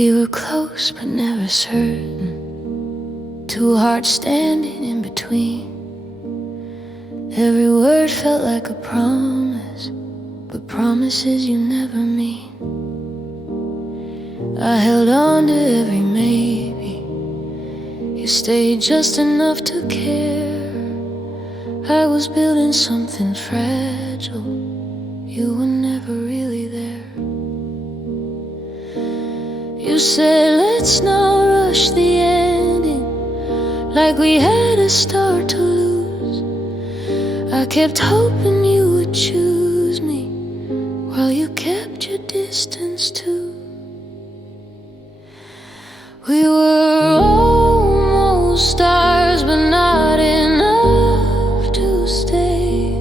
We were close but never certain, two hearts standing in between. Every word felt like a promise, but promises you never mean. I held on to every maybe, you stayed just enough to care. I was building something fragile, you were never really there. You said let's not rush the ending, like we had a start to lose. I kept hoping you would choose me, while you kept your distance too. We were almost stars, but not enough to stay.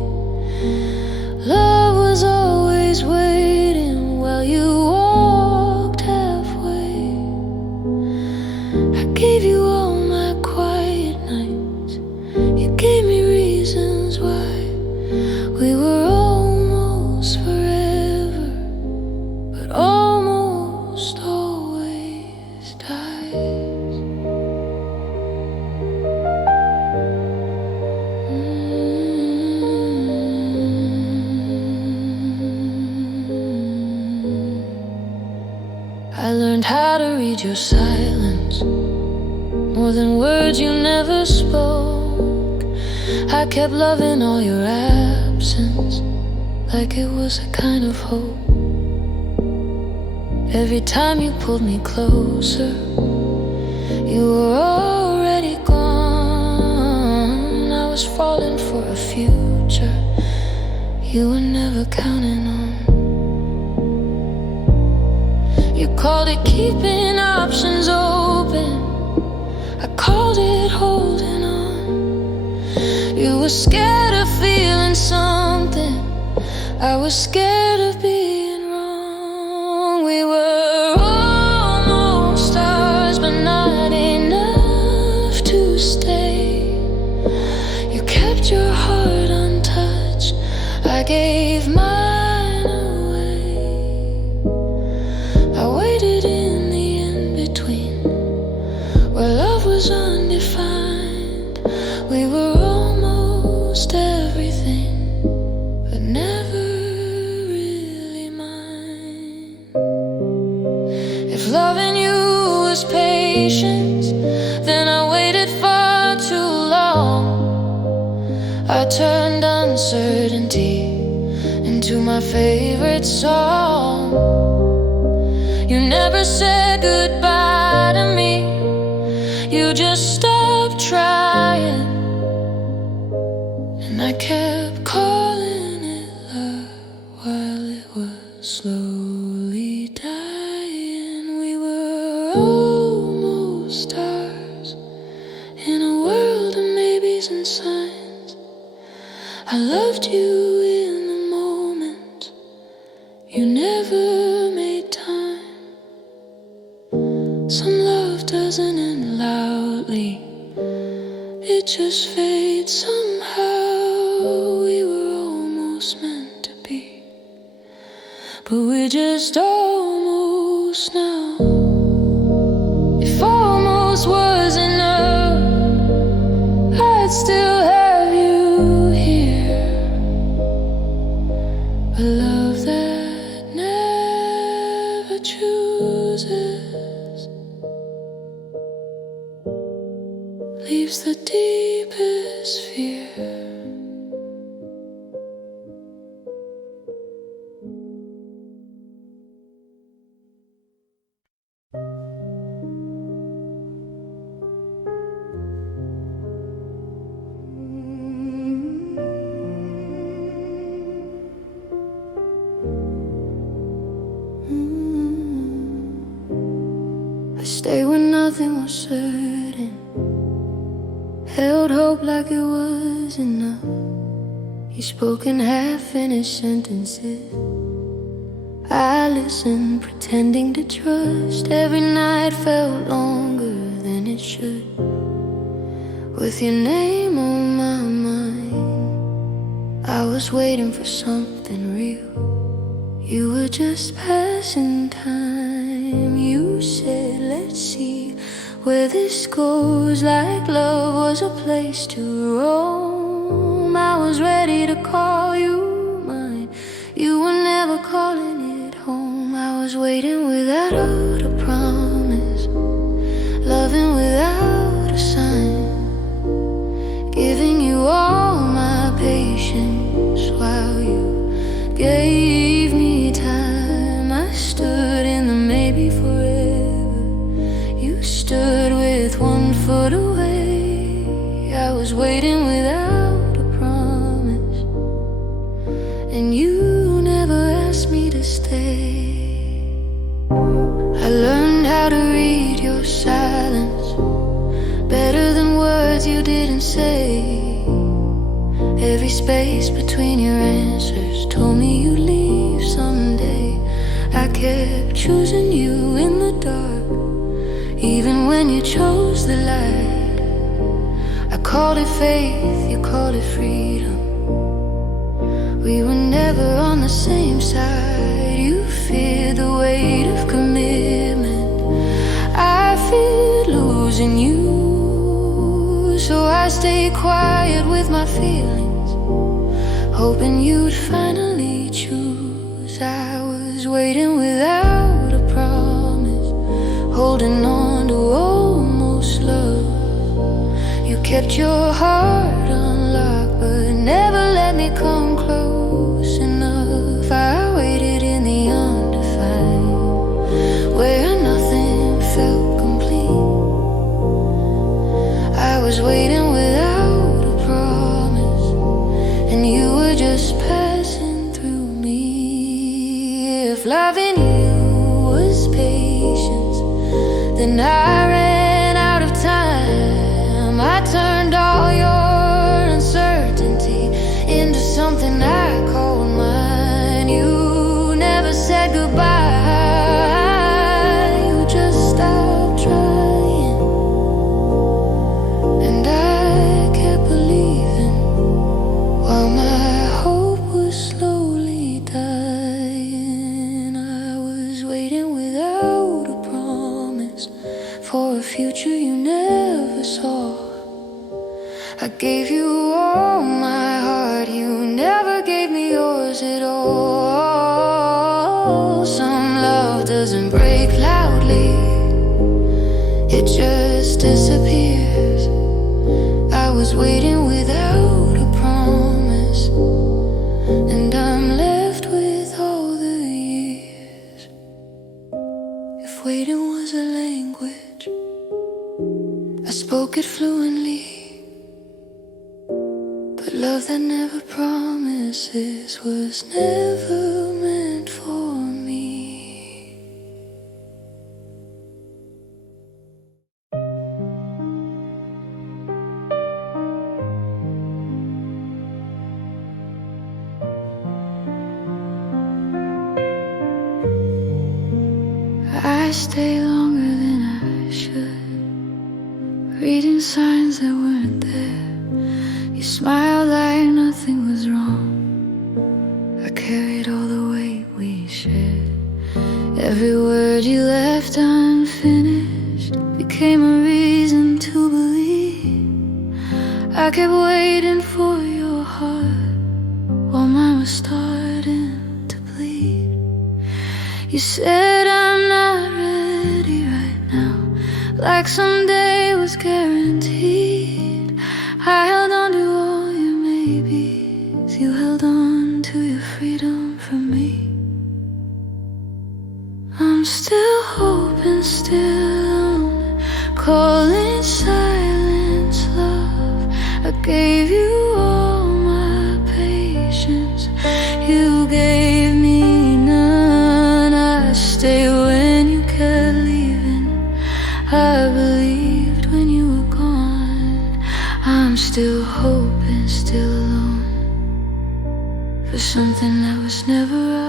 Love was always waiting while you walked halfway. I gave you all my quiet nights, you gave me reasons why. We were almost forever, but almost always dies. I learned how to read your silence, more than words you never spoke. I kept loving all your absence, like it was a kind of hope. Every time you pulled me closer, you were already gone. I was falling for a future you were never counting on. You called it keeping options open, I called it holding on. You were scared of feeling something, I was scared of being wrong. We were almost stars, but not enough to stay. You kept your heart untouched, I gave mine away. I waited in the in-between, where love was undefined. We were almost everything, but never really mine. If loving you was patience, then I waited far too long. I turned uncertainty into my favorite song. You never said goodbye to me, you just stopped trying. And I kept calling it love while it was slowly dying. We were almost stars in a world of maybes and signs. I loved you in the moment, you never made time. Some love doesn't end loudly, it just fades somehow. We were almost meant to be, but we're just almost now. If almost was enough, I'd still have you here. A love that never chooses leaves the deepest fear. I stayed when nothing was certain, held hope like it was enough. You spoke in half-finished sentences, I listened, pretending to trust. Every night felt longer than it should, with your name on my mind. I was waiting for something real, you were just passing time. time you said, let's see where this goes, like love was a place to roam. I was ready to call you mine, you were never calling it home. I was waiting without a promise, loving without a sign, giving you all my patience while you gave me time. I stood in the maybe forever, you stood with 1 foot away. I was waiting without a promise, and you never asked me to stay. I learned how to read your silence better than words you didn't say. Every space between your answers told me you'd leave someday. I kept choosing you in the dark, even when you chose the light. I called it faith, you called it freedom. We were never on the same side. You feared the weight of commitment, I feared losing you. So I stayed quiet with my feelings, hoping you'd finally choose. I was waiting without a promise, holding on to almost love. You kept your heart unlocked, but never let me come close enough. I waited in the undefined, where nothing felt complete. I was waiting without a promise, and you were just passing through me. If loving you was patience, then I ran out of time. I turned all your uncertainty into something I called mine. You never said goodbye, you just stopped trying. And I kept believing while my hope was slowly dying. I was waiting without a promise for a future you never saw. I gave you all my heart, you never gave me yours at all. Some love doesn't break loudly, it just disappears. I was waiting without a promise, and I'm left with all the years. If waiting was a language, I spoke it fluently. But love that never promises was never meant for me. I stay longer than I should, reading signs that weren't there. You smiled like nothing was wrong. I carried all the weight we shared. Every word you left unfinished became a reason to believe. I kept waiting for your heart while mine was starting to bleed. You said I'm not ready right now, like someday was guaranteed. I held on to all your maybes, you held on to your freedom from me. I'm still hoping, still on, calling silence love. I gave you all my patience, you gave me none. I stayed when you kept leaving, I believed when you were gone. I'm still hoping, still alone, for something that was never ours.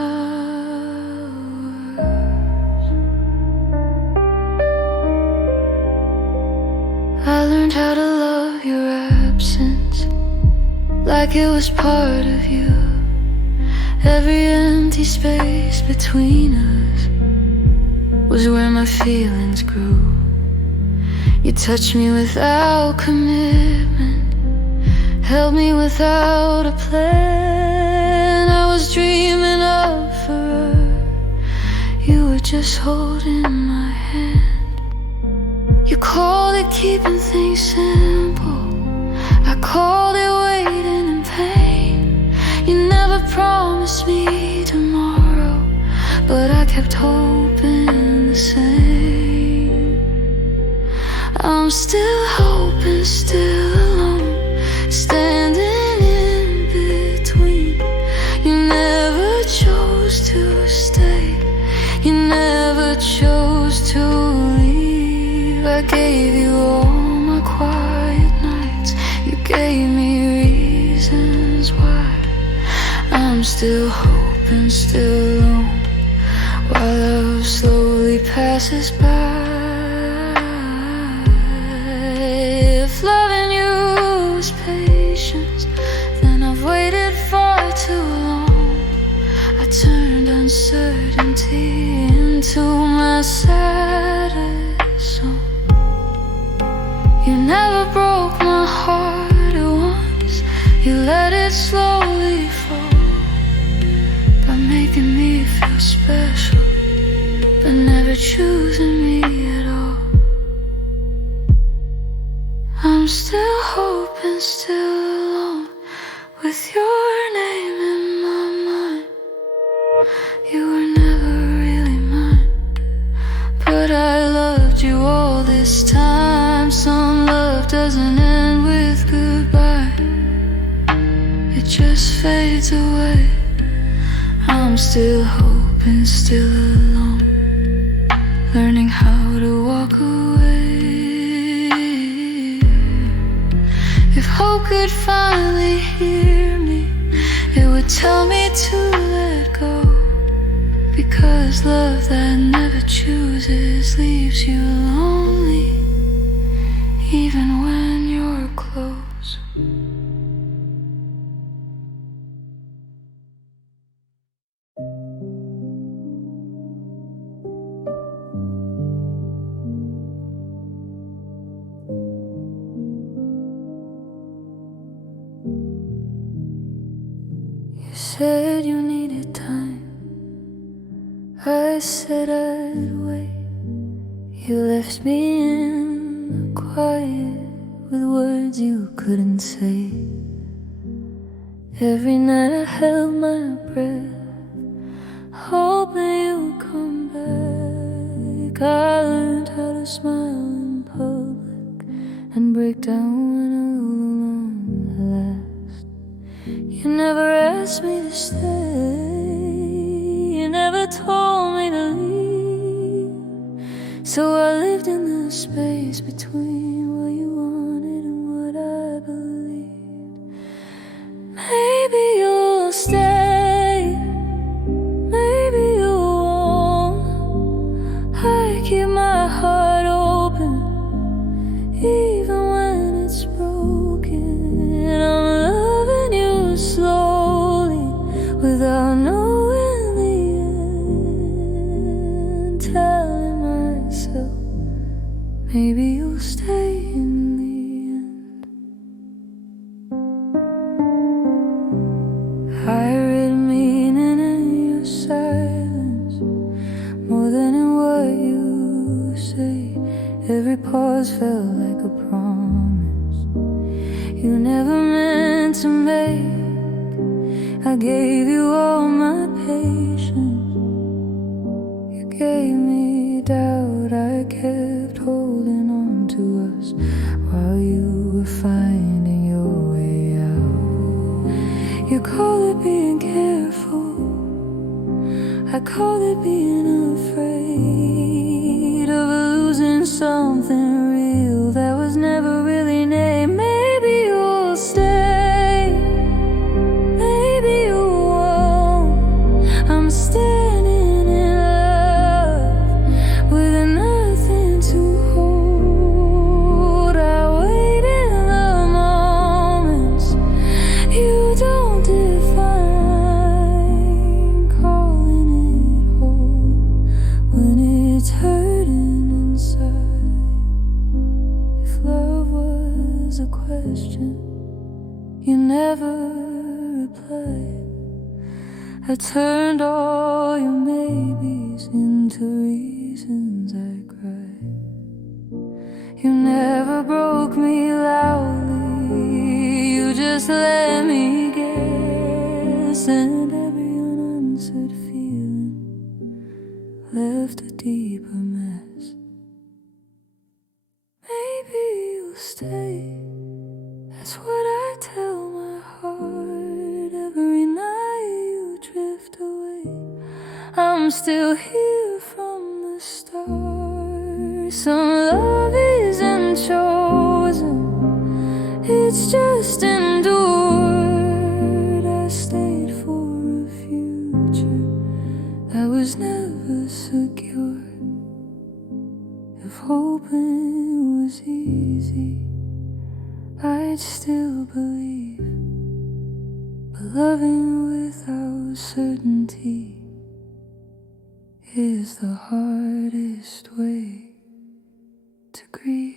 I learned how to love your absence, like it was part of you. Every empty space between us was where my feelings grew. You touched me without commitment, held me without a plan. I was dreaming of forever, you were just holding my hand. You called it keeping things simple, I called it waiting in pain. You never promised me tomorrow, but I kept hoping the same. I'm still hoping, still alone, standing in between. You never chose to stay, you never chose to leave. I gave you all my quiet nights, you gave me reasons why. I'm still hoping, still alone, while love slowly passes by. If loving you is patience, then I've waited far too long. I turned uncertainty into my saddest song. You never broke my heart at once, you let it slowly fall, by making me feel special, but never choosing me at all. I'm still hoping, still alone, with your name in my mind. You were never really mine, but I loved you all this time. Some love doesn't end with goodbye, it just fades away. I'm still hoping, still alone, learning how to walk away. If hope could finally hear me, it would tell me to let go, because love that never chooses leaves you lonely, even when you're close. You said you needed time, I said I'd wait. You left me in the quiet with words you couldn't say. Every night I held my breath, hoping you would come back. I learned how to smile in public and break down when alone last. You never asked me to stay, you never told me to leave. So I lived in the space between what you wanted and what I believed. Maybe you'll stay, maybe you won't. I keep my heart open, even when it's broken. I'm loving you slowly, without knowing the end. Telling myself, maybe you'll stay in the end. I read meaning in your silence, more than in what you say. Every pause felt like a promise you never meant to make. I gave you all my patience, you gave me doubt. I kept holding on to us while you were finding your way out. You call it being careful, I call it being afraid of losing something real that was never really named. Maybe you'll stay, maybe you won't. I'm standing in love with nothing to hold. I wait in the moments you don't define, calling it home. was a question. You never replied. I turned all your maybes into reasons I cried. You never broke me loudly. You just let me guess, and every unanswered feeling left a deeper mess. Maybe you'll stay. That's what I tell my heart every night you drift away. I'm still here from the start. Some love isn't chosen, it's just endured. I stayed for a future that was never secure. If hoping was easy, I'd still believe. But loving without certainty is the hardest way to grieve.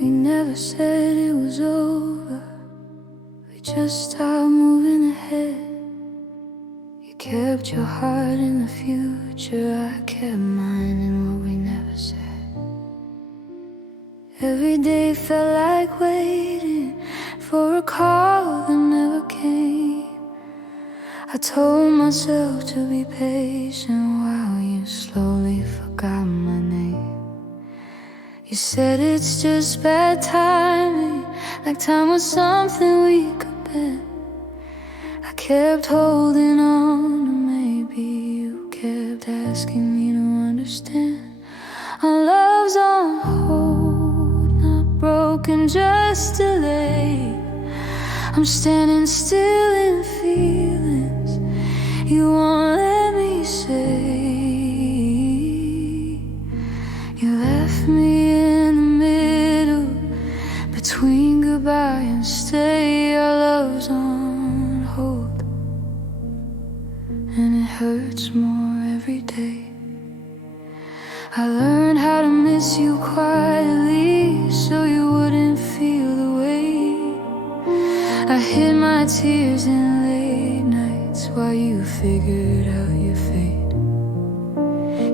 We never said it was over. We just stopped moving ahead. You kept your heart in the future, I kept mine in what we never said. Every day felt like waiting for a call that never came. I told myself to be patient while you slowly forgot my name. You said it's just bad timing, like time was something we could bend. I kept holding on, or maybe you kept asking me to understand. Our love's on hold, not broken, just delayed. I'm standing still in feelings you won't let me say. You left me in the middle between goodbye and stay. Our love's on hold, and it hurts more every day. I learned how to miss you quietly so you wouldn't feel the weight. I hid my tears in late nights while you figured out your fate.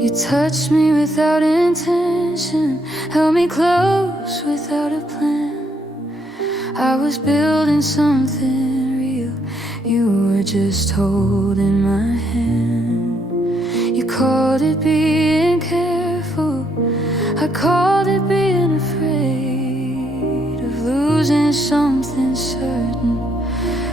You touched me without intention, held me close without a plan. I was building something real, you were just holding my hand. You called it being careful, I called it being afraid of losing something certain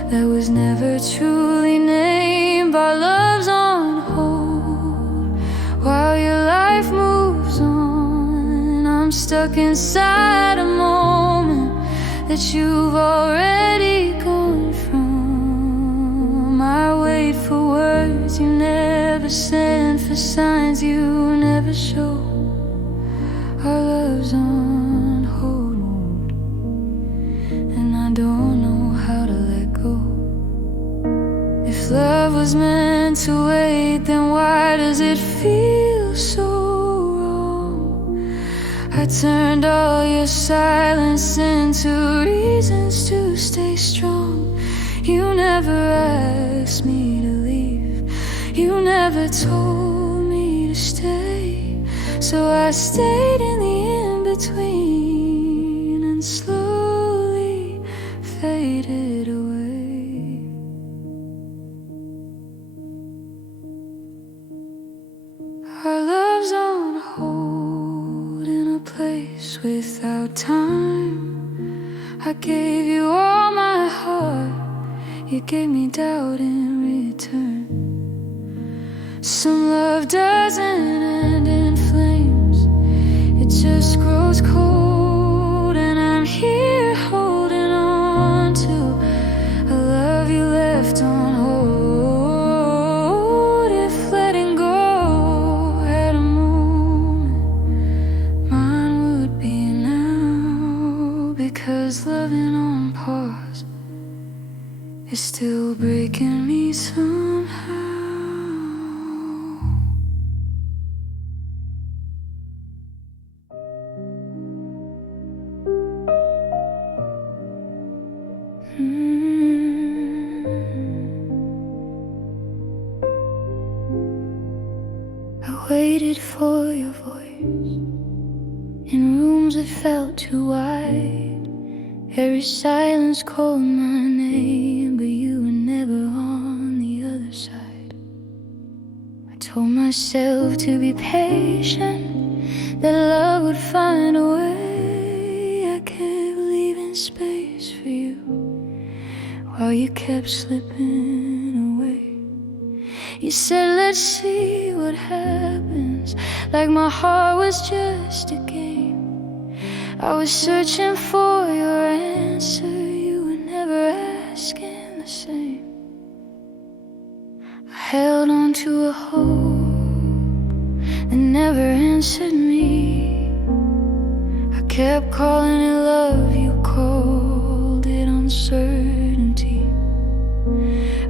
that was never truly named. Our love's on hold while your life moves on. I'm stuck inside a moment that you've already gone from. I wait for words you never send, for signs you never show. Our love's on hold, and I don't know how to let go. If love was meant to wait, then why does it feel so wrong? I turned all your silence into reasons to stay strong. You never asked me to leave, you never told me to stay. So I stayed in the in-between and slowly faded away. Our love's on hold in a place without time. I gave you all my heart, you gave me doubt in return. Some love doesn't end in flames, it just grows cold. And I'm here holding on to 'cause loving on pause is still breaking me somehow. I waited for your voice in rooms that felt too wide. Every silence called my name, but you were never on the other side. I told myself to be patient, that love would find a way. I kept leaving space for you while you kept slipping away. You said, let's see what happens, like my heart was just a game. I was searching for your answer, you were never asking the same. I held on to a hope that never answered me. I kept calling it love, you called it uncertainty.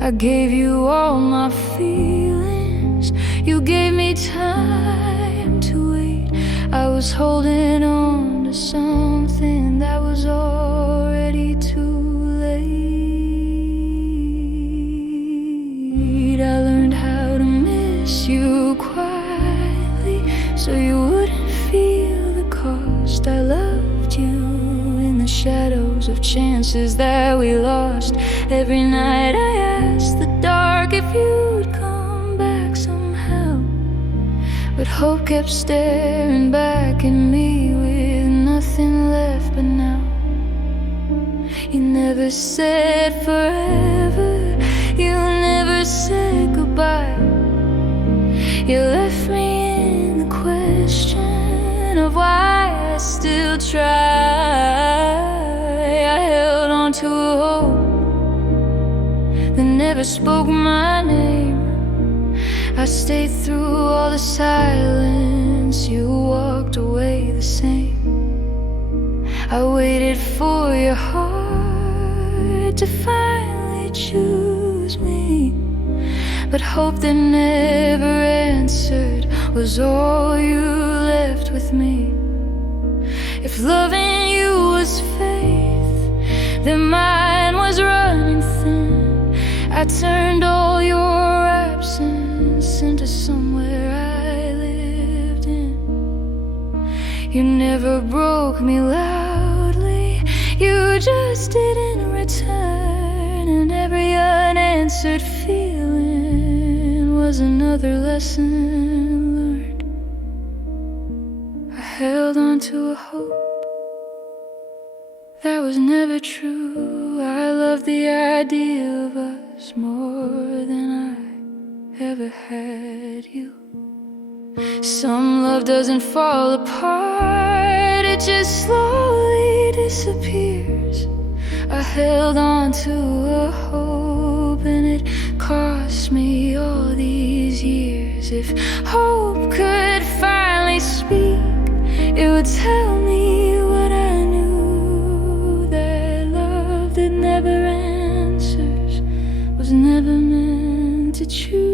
I gave you all my feelings, you gave me time to wait. I was holding on to something that was already too late. I learned how to miss you quietly, so you wouldn't feel the cost. I loved you in the shadows of chances that we lost. Every night I asked the dark if you'd come back somehow, but hope kept staring back at me with nothing left but now. You never said forever, you never said goodbye. You left me in the question of why I still try. I held on to a hope that never spoke my name. I stayed through all the silence, you walked away the same. I waited for your heart to finally choose me, but hope that never answered was all you left with me. If loving you was faith, then mine was running thin. I turned all your absence into somewhere I lived in. You never broke me loudly, you just didn't return. And every unanswered feeling was another lesson learned. I held on to a hope that was never true. I loved the idea of us more than I ever had you. Some love doesn't fall apart, it just slowly disappears. I held on to a hope and it cost me all these years. If hope could finally speak, it would tell me what I knew, that love that never answers was never meant to choose.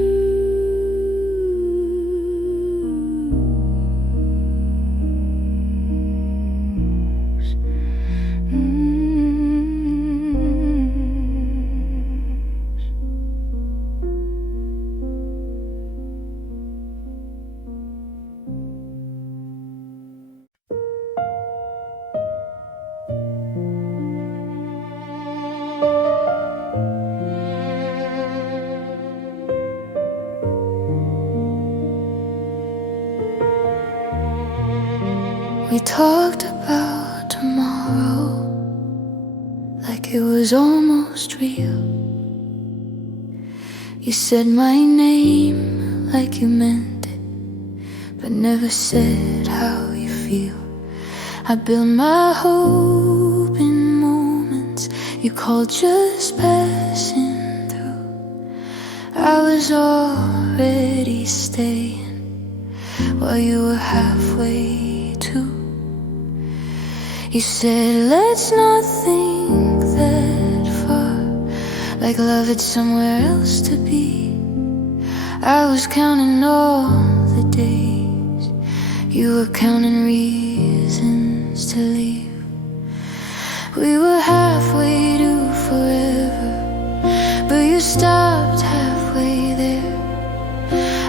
We talked about tomorrow like it was almost real. You said my name like you meant it, but never said how you feel. I built my hope in moments you called just passing through. I was already staying while you were halfway too. You said let's not think that far, like love had somewhere else to be. I was counting all the days, you were counting reasons to leave. We were halfway to forever, but you stopped halfway there.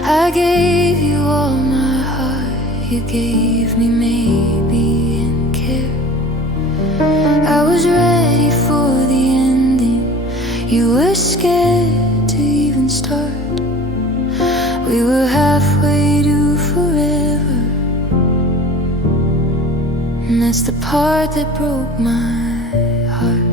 I gave you all my heart, you gave me maybe and care. I was ready for the ending, you were scared to even start. We were halfway to forever, and that's the part that broke my heart.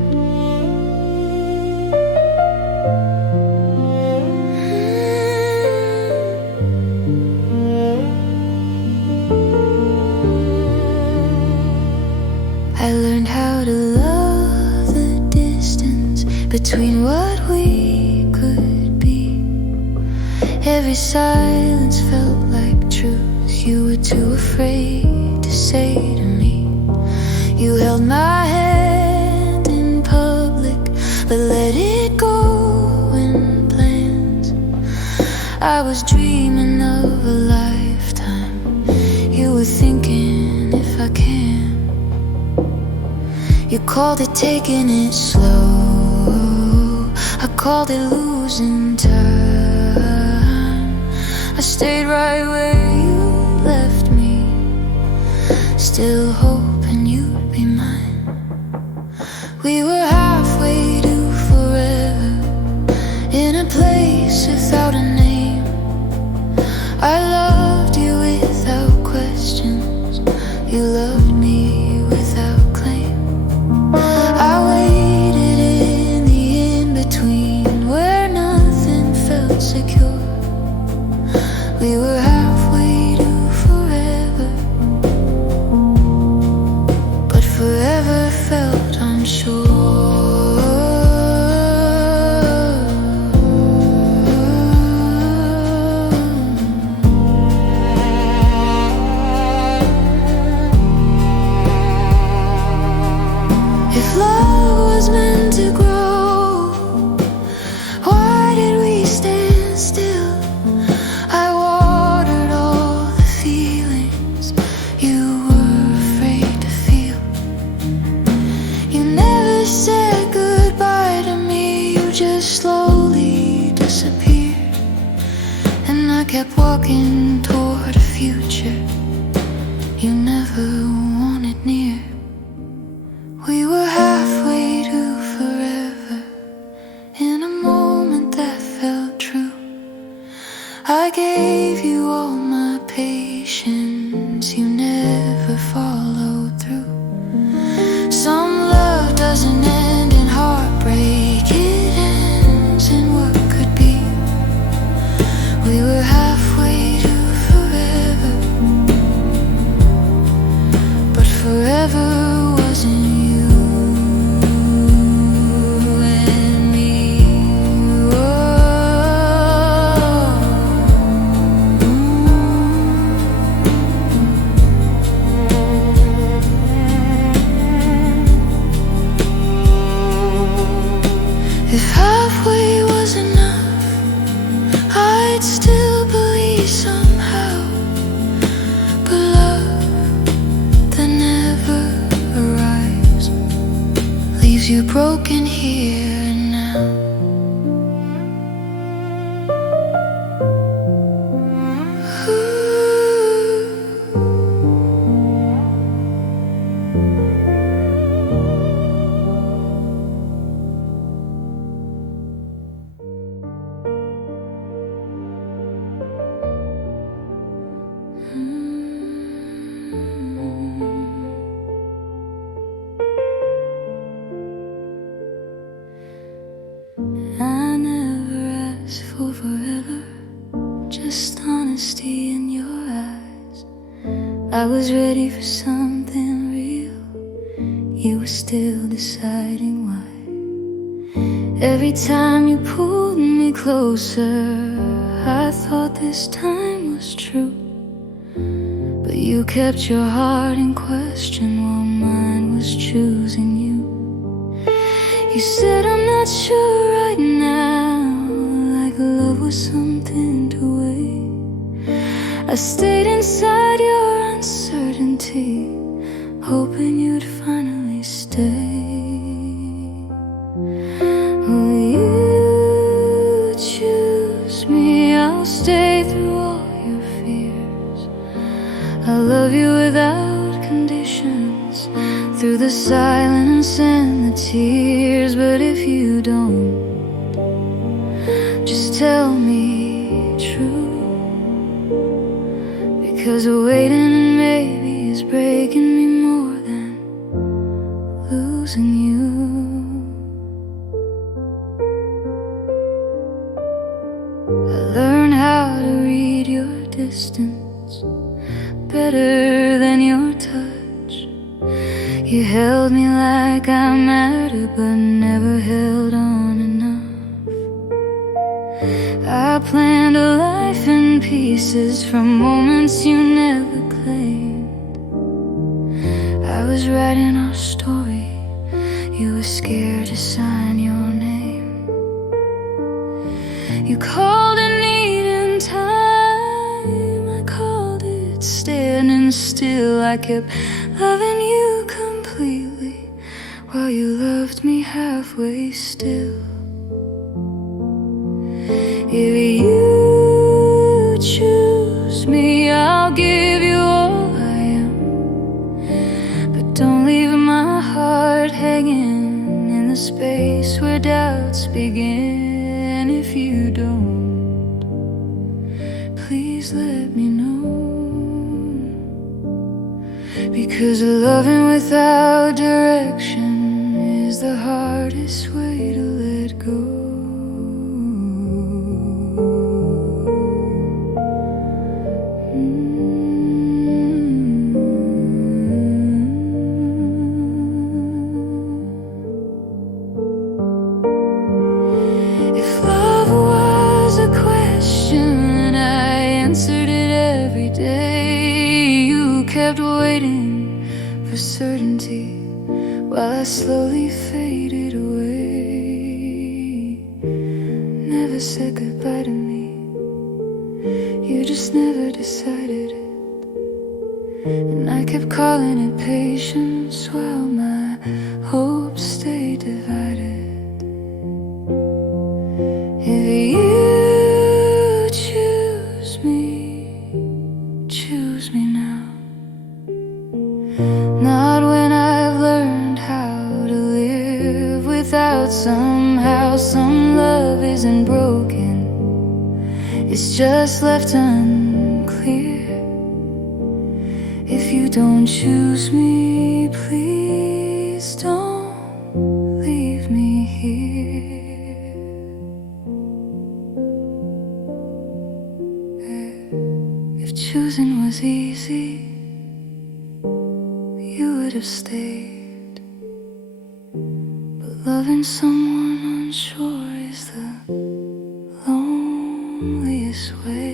I learned how to love the distance between what we could be. Every silence felt like truth you were too afraid to say to me. You held my hand in public, but let it go in plans. I was dreaming of a lifetime, you were thinking if I can. You called it taking it slow, I called it losing time. I stayed right where you left me, still hoping you'd be mine. We were halfway to forever, in a place without a name. I loved you without questions, you loved me without claim. I waited in the in-between, where nothing felt secure. We were halfway to forever, but forever felt unsure. If love was meant to grow, why did we stand still? I watered all the feelings you were afraid to feel. You never said goodbye to me, you just slowly disappeared. And I kept walking toward a future you never wanted near. We were halfway to forever, in a moment that felt true. I gave you all my patience, you never followed through. Some love doesn't end in heartbreak, it ends in what could be. We were halfway to forever, but forever wasn't you. If halfway was enough, I'd still believe somehow. But love that never arrives leaves you broken here and now. I never asked for forever, just honesty in your eyes. I was ready for something real, you were still deciding why. Every time you pulled me closer, I thought this time was true. But you kept your heart in question while mine was choosing you. You said I'm not sure right now, like love was something to wait. I stayed inside your uncertainty, hoping you'd finally stay. Will you choose me? I'll stay through all your fears. I love you without conditions, through the silence and the tears. But if you don't, just tell me true, because waiting maybe is breaking me more than losing you. I learned how to read your distance better than your touch. You held me like I mattered, but never held on enough. I planned a life in pieces from moments you never claimed. I was writing our story, you were scared to sign your name. You called it needing time, I called it standing still. I kept loving you completely while you loved me halfway still. If you choose me, I'll give you all I am, but don't leave my heart hanging in the space where doubts begin. If you don't, please let me know, because loving without direction is the hardest way to let go. If love was a question, I answered it every day. You kept waiting for certainty while I slowly faded away. Never said goodbye to me, you just never decided it. And I kept calling it patience while my hopes stayed divided. If you choose me now. Not when I've learned how to live without somehow. Some love isn't broken, it's just left unclear. If you don't choose me, please don't leave me here. If choosing was easy, you would have stayed. But loving someone unsure is the loneliest way.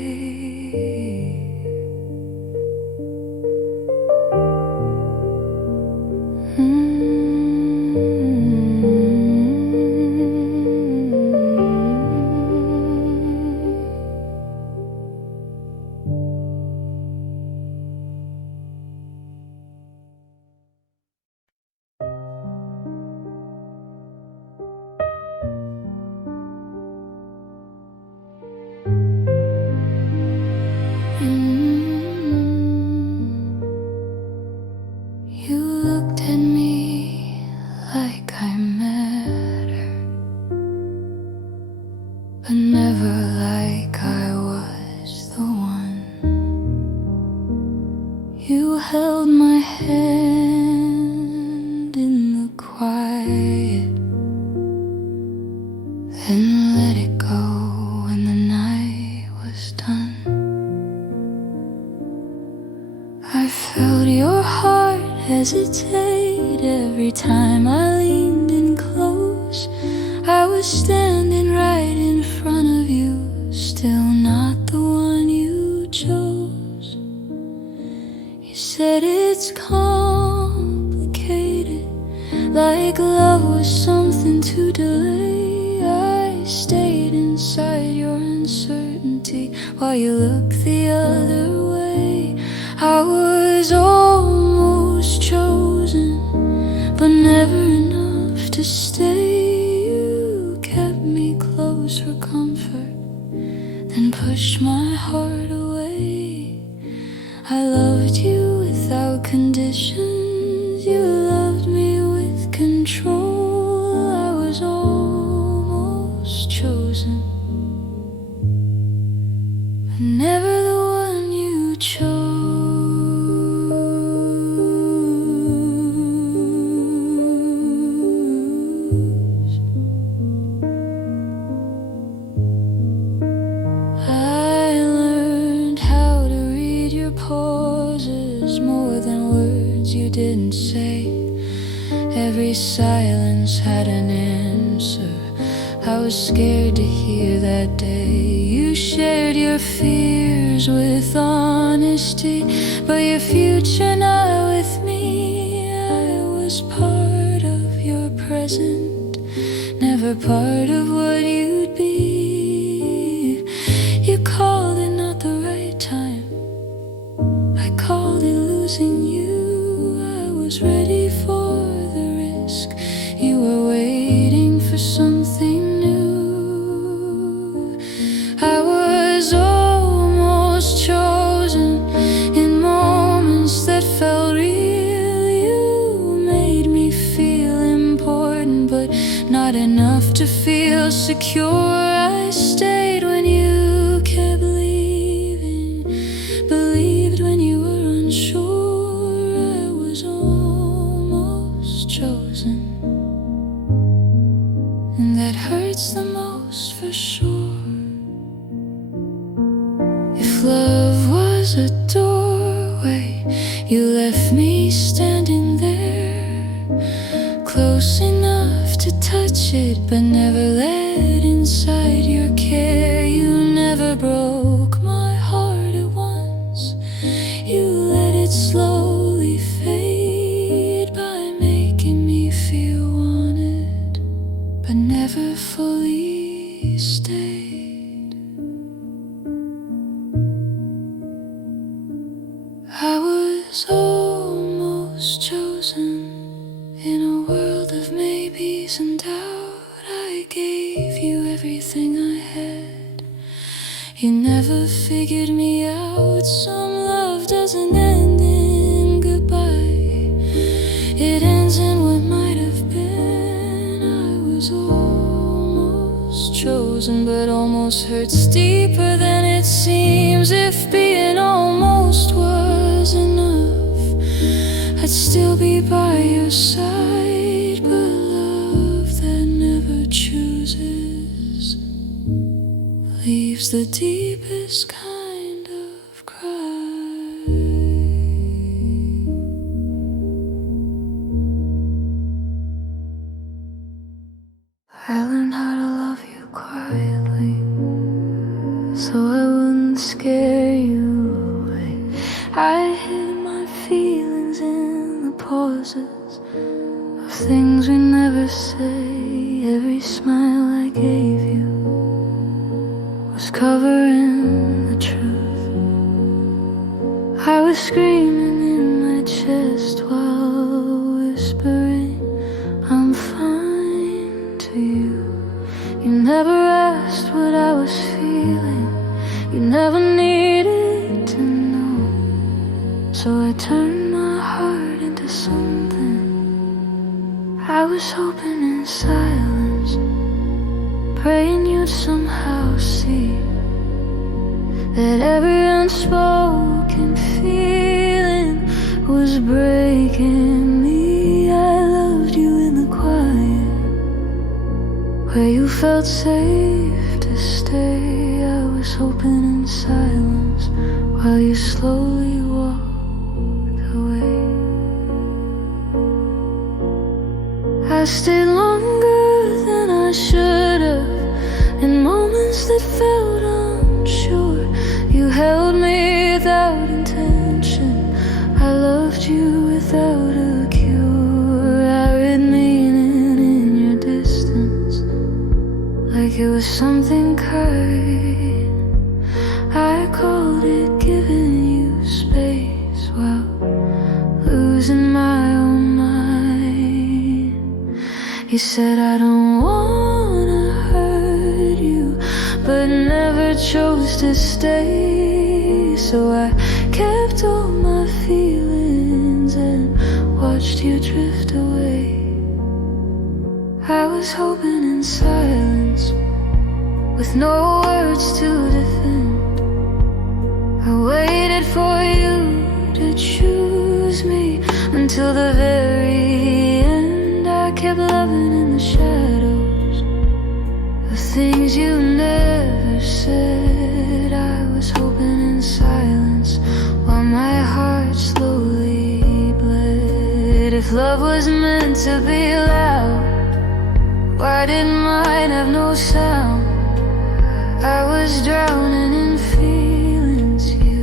while you look the other way. I was almost chosen, but never enough to stay. You kept me close for comfort, then pushed my heart away. I loved you without conditions, you loved me with control. I was almost chosen, but never the one you chose. I learned how to read your pauses, more than words you didn't say. Every silence had an answer I was scared to hear that day. You shared your fears with honesty, but your future not with me. I was part of your present, never part of what you'd be. You called it not the right time, I called it losing you. I was ready for the risk, you were waiting for something new. I was almost chosen in moments that felt real. You made me feel important, but not enough to feel secure. I stayed when you kept leaving, believed when you were unsure. I was almost chosen, and that hurts the most for sure. If love was a doorway, you left me standing there, close enough to touch it, but never let inside your care. You never broke my heart at once, you let it slowly fade by making me feel wanted, but never fully stayed. I was almost chosen in a world of maybes and doubt. I gave you everything I had, you never figured me out. Some love doesn't end in goodbye, it ends in what might have been. I was almost chosen, but almost hurts deeper than it seems. If being almost was enough, I'd still be by your side. But love that never chooses leaves the deepest kind of cry. I learned how to love you quietly, so I wouldn't scare you away. I hid my feelings in the pauses of things we never say. Every smile I gave you was covering the truth. I was screaming in my chest while whispering I'm fine to you. You never asked what I was feeling, you never needed to know. So I turned my heart into something I was hoping in silence, praying you'd somehow see that every unspoken feeling was breaking me. I loved you in the quiet, where you felt safe to stay. I was hoping in silence while you slowly walked away. I stayed longer than I should have, in moments that felt unsure. You held me without intention, I loved you without a cure. I read meaning in your distance, like it was something kind. I said I don't wanna hurt you, but never chose to stay. So I kept all my feelings and watched you drift away. I was hoping in silence, with no words to defend. I waited for you to choose me until the very end. I kept loving in the shadows of things you never said. I was hoping in silence while my heart slowly bled. If love was meant to be loud, why did mine have no sound? I was drowning in feelings you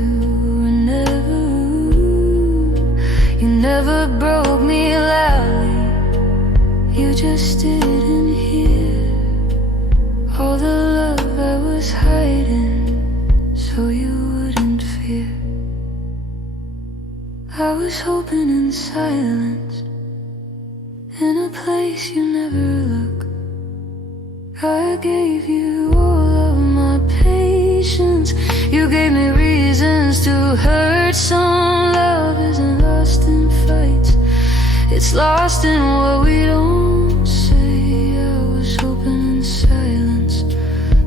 never broke me loudly. You just didn't hear all the love I was hiding, so you wouldn't fear. I was hoping in silence, in a place you never look. I gave you all of my patience. You gave me reasons to hurt. Some love isn't lost in fights, it's lost in what we don't say. I was hoping in silence,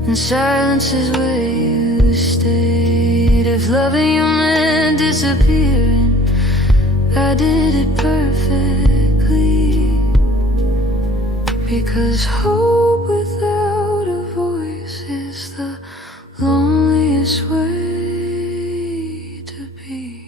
and silence is where you stayed. If loving you meant disappearing, I did it perfectly, because hope without a voice is the loneliest way to be.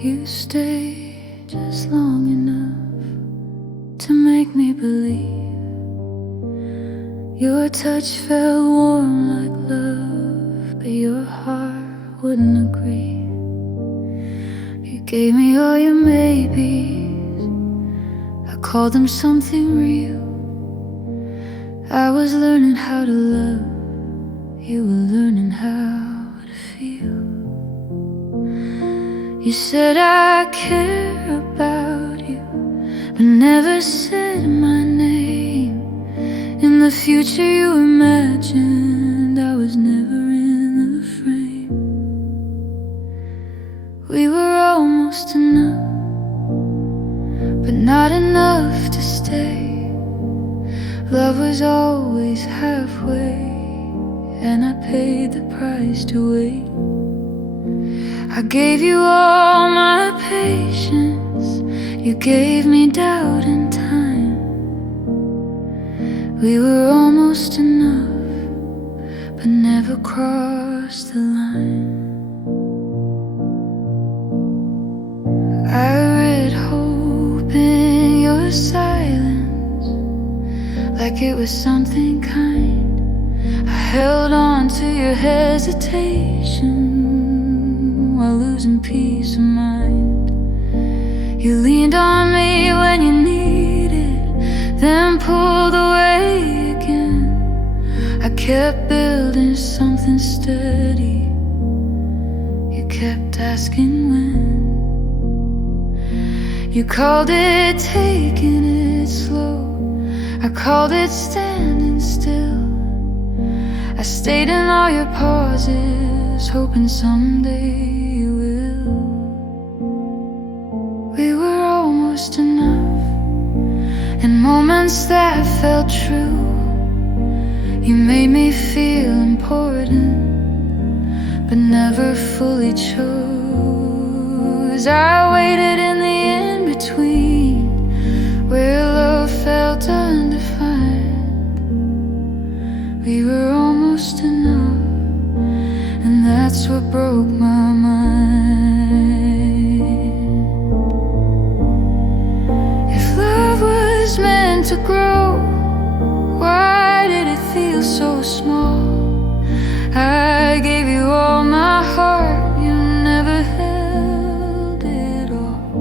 You stayed just long enough to make me believe. Your touch felt warm like love, but your heart wouldn't agree. You gave me all your maybes, I called them something real. I was learning how to love, you were learning how to feel. You said I care about you, but never said my name. In the future you imagined, I was never in the frame. We were almost enough, but not enough to stay. Love was always halfway, and I paid the price to wait. I gave you all my patience, you gave me doubt and time. We were almost enough, but never crossed the line. I read hope in your silence, like it was something kind. I held on to your hesitation while losing peace of mind. You leaned on me when you needed, then pulled away again. I kept building something steady, you kept asking when. You called it taking it slow, I called it standing still. I stayed in all your pauses, hoping someday you will. We were almost enough, in moments that felt true. You made me feel important, but never fully chose. I waited in the in-between, where love felt undefined. We were almost enough, and that's what broke my mind. If love was meant to grow, why did it feel so small? I gave you all my heart, you never held it all.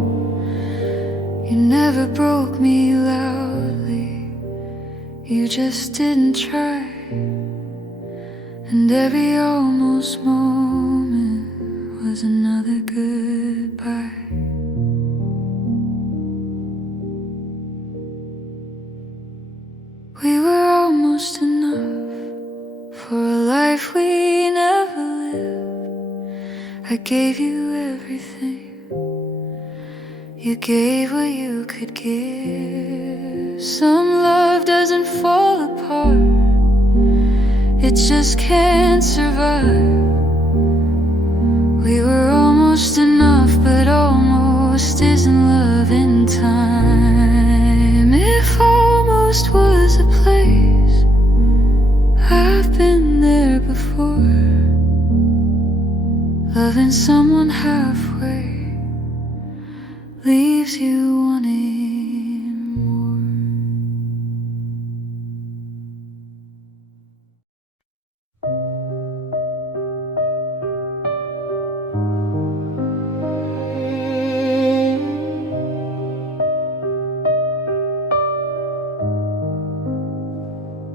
You just didn't try, and every almost moment was another goodbye. We were almost enough for a life we never lived. I gave you everything, you gave what you could give. Some love doesn't fall apart, it just can't survive. We were almost enough, but almost isn't love in time. If almost was a place, I've been there before. Loving someone halfway leaves you wanting more.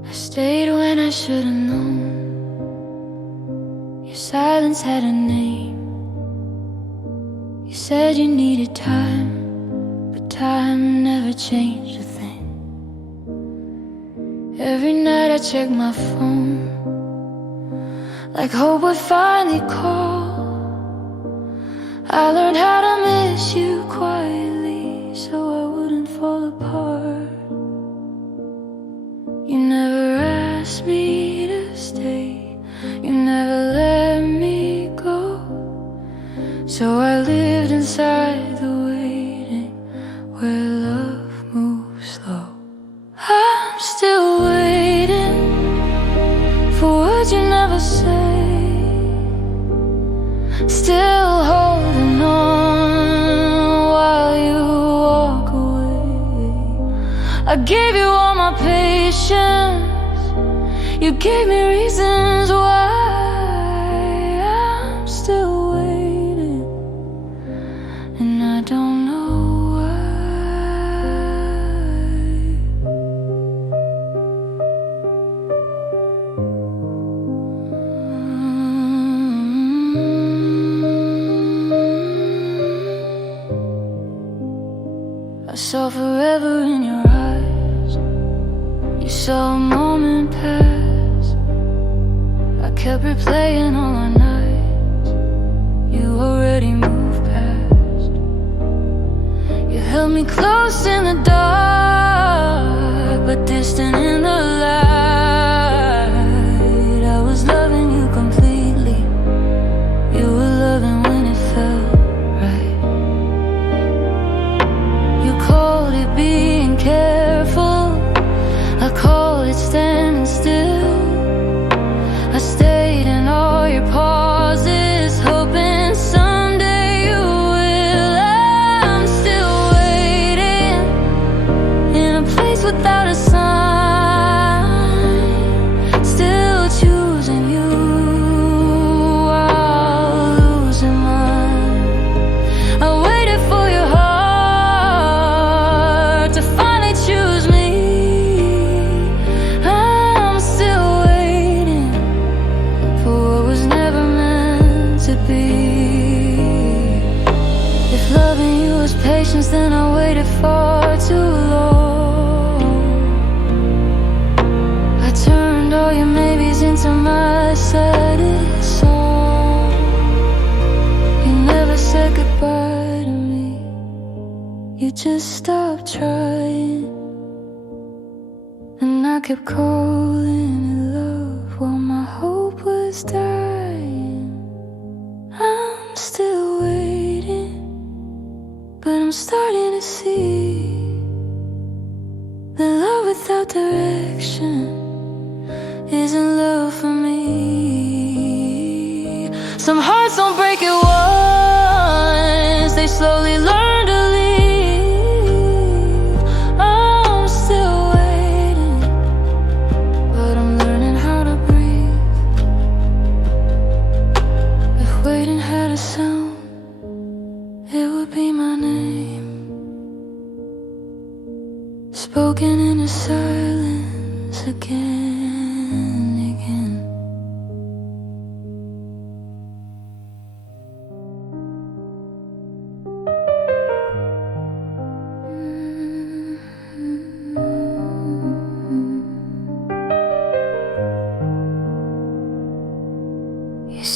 I stayed when I should have known. Your silence had a name. You said you needed time, but time never changed a thing. Every night I check my phone, like hope would finally call. I learned how to miss you quietly, so I wouldn't fall apart. You never asked me to stay, you never let me go. So I lived inside the waiting, where love moves slow. I'm still waiting for words you never say, still holding on while you walk away. I gave you all my patience, you gave me reasons why. I'm still waiting, and I don't know I saw forever in your eyes, you saw a moment pass. I kept replaying all our nights, you already moved past. You held me close in the dark, but distant in the light. I was loving you completely, you were loving when it felt right. You called it being careful, I call it standing still. I stayed in all your pauses, hoping someday you will. I'm still waiting in a place without a sign, still choosing you while losing mine. I waited for your heart to finally choose me. I'm still waiting for what was never meant to be. If loving you was patience, then I waited far too long. I turned all your maybes into my saddest song. You never said goodbye to me, you just stopped trying. And I kept calling it love while my hope was dying. I'm still waiting, but I'm starting to see that love without direction isn't love for me. Some hearts don't break at once, they slowly learn to leave. I'm still waiting, but I'm learning how to breathe. If waiting had a sound, it would be my name, spoken in a silence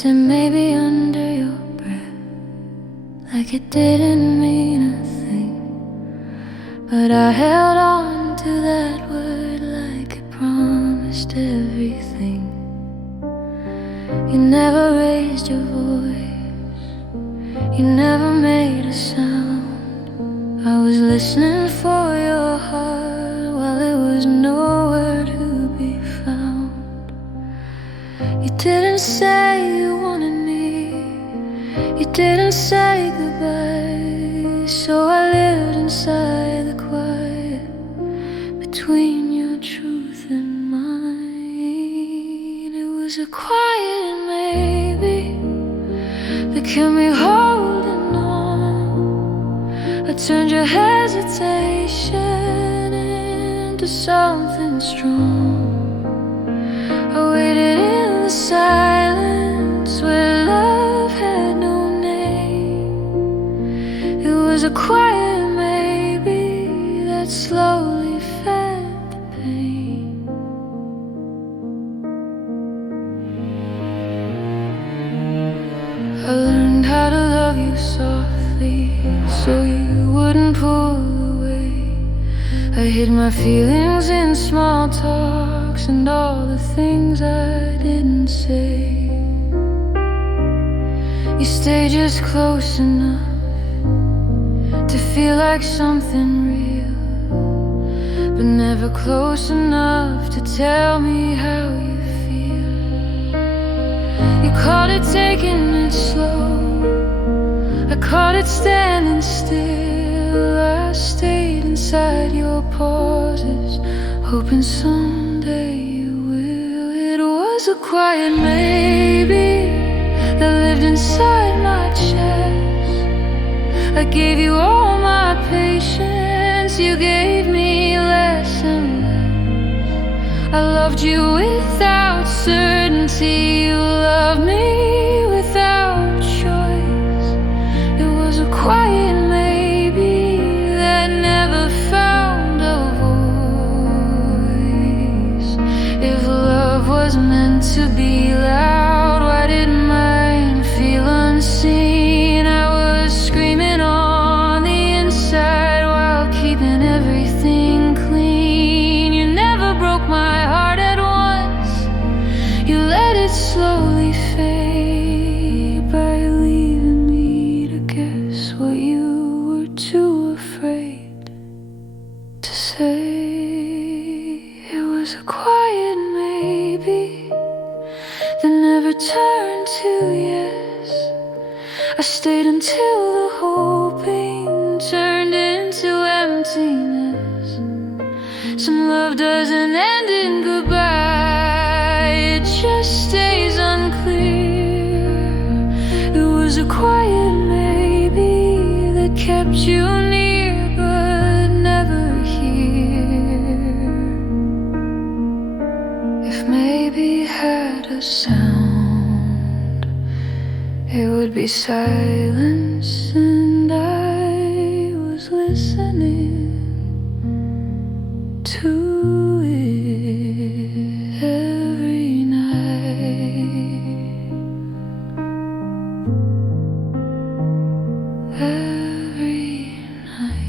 said maybe under your breath, like it didn't mean a thing. But I held on to that word like it promised everything. You never raised your voice, you never made a sound. I was listening for your heart while it was nowhere to be found. You didn't say you wanted me, you didn't say goodbye. So I lived inside the quiet between your truth and mine. It was a quiet maybe that kept me holding on. I turned your hesitation into something strong. I waited in the silence where love had no name. It was a quiet maybe that slowly fed the pain. I learned how to love you softly so you wouldn't pull away. I hid my feelings in small talks and all the things I didn't say. You stayed just close enough to feel like something real, but never close enough to tell me how you feel. You called it taking it slow, I caught it standing still. I stayed inside your pauses, hoping someday you will. It was a quiet maybe that lived inside my chest. I gave you all my patience, you gave me less and less. I loved you without certainty, you loved me without choice. It was a quiet maybe that never found a voice. If love was meant to be loud, why did mine feel unseen? I was screaming on the inside while keeping everything clean. You never broke my heart at once, you let it slowly fade by leaving me to guess what you were too afraid to say. It was a quiet maybe that never turned to yes. I stayed until the hoping turned into emptiness. Some love doesn't end in goodbye, it just stays unclear. It was a quiet maybe that kept you near but never here. If maybe had a sound, it would be silence, and I was listening to it every night. Every night.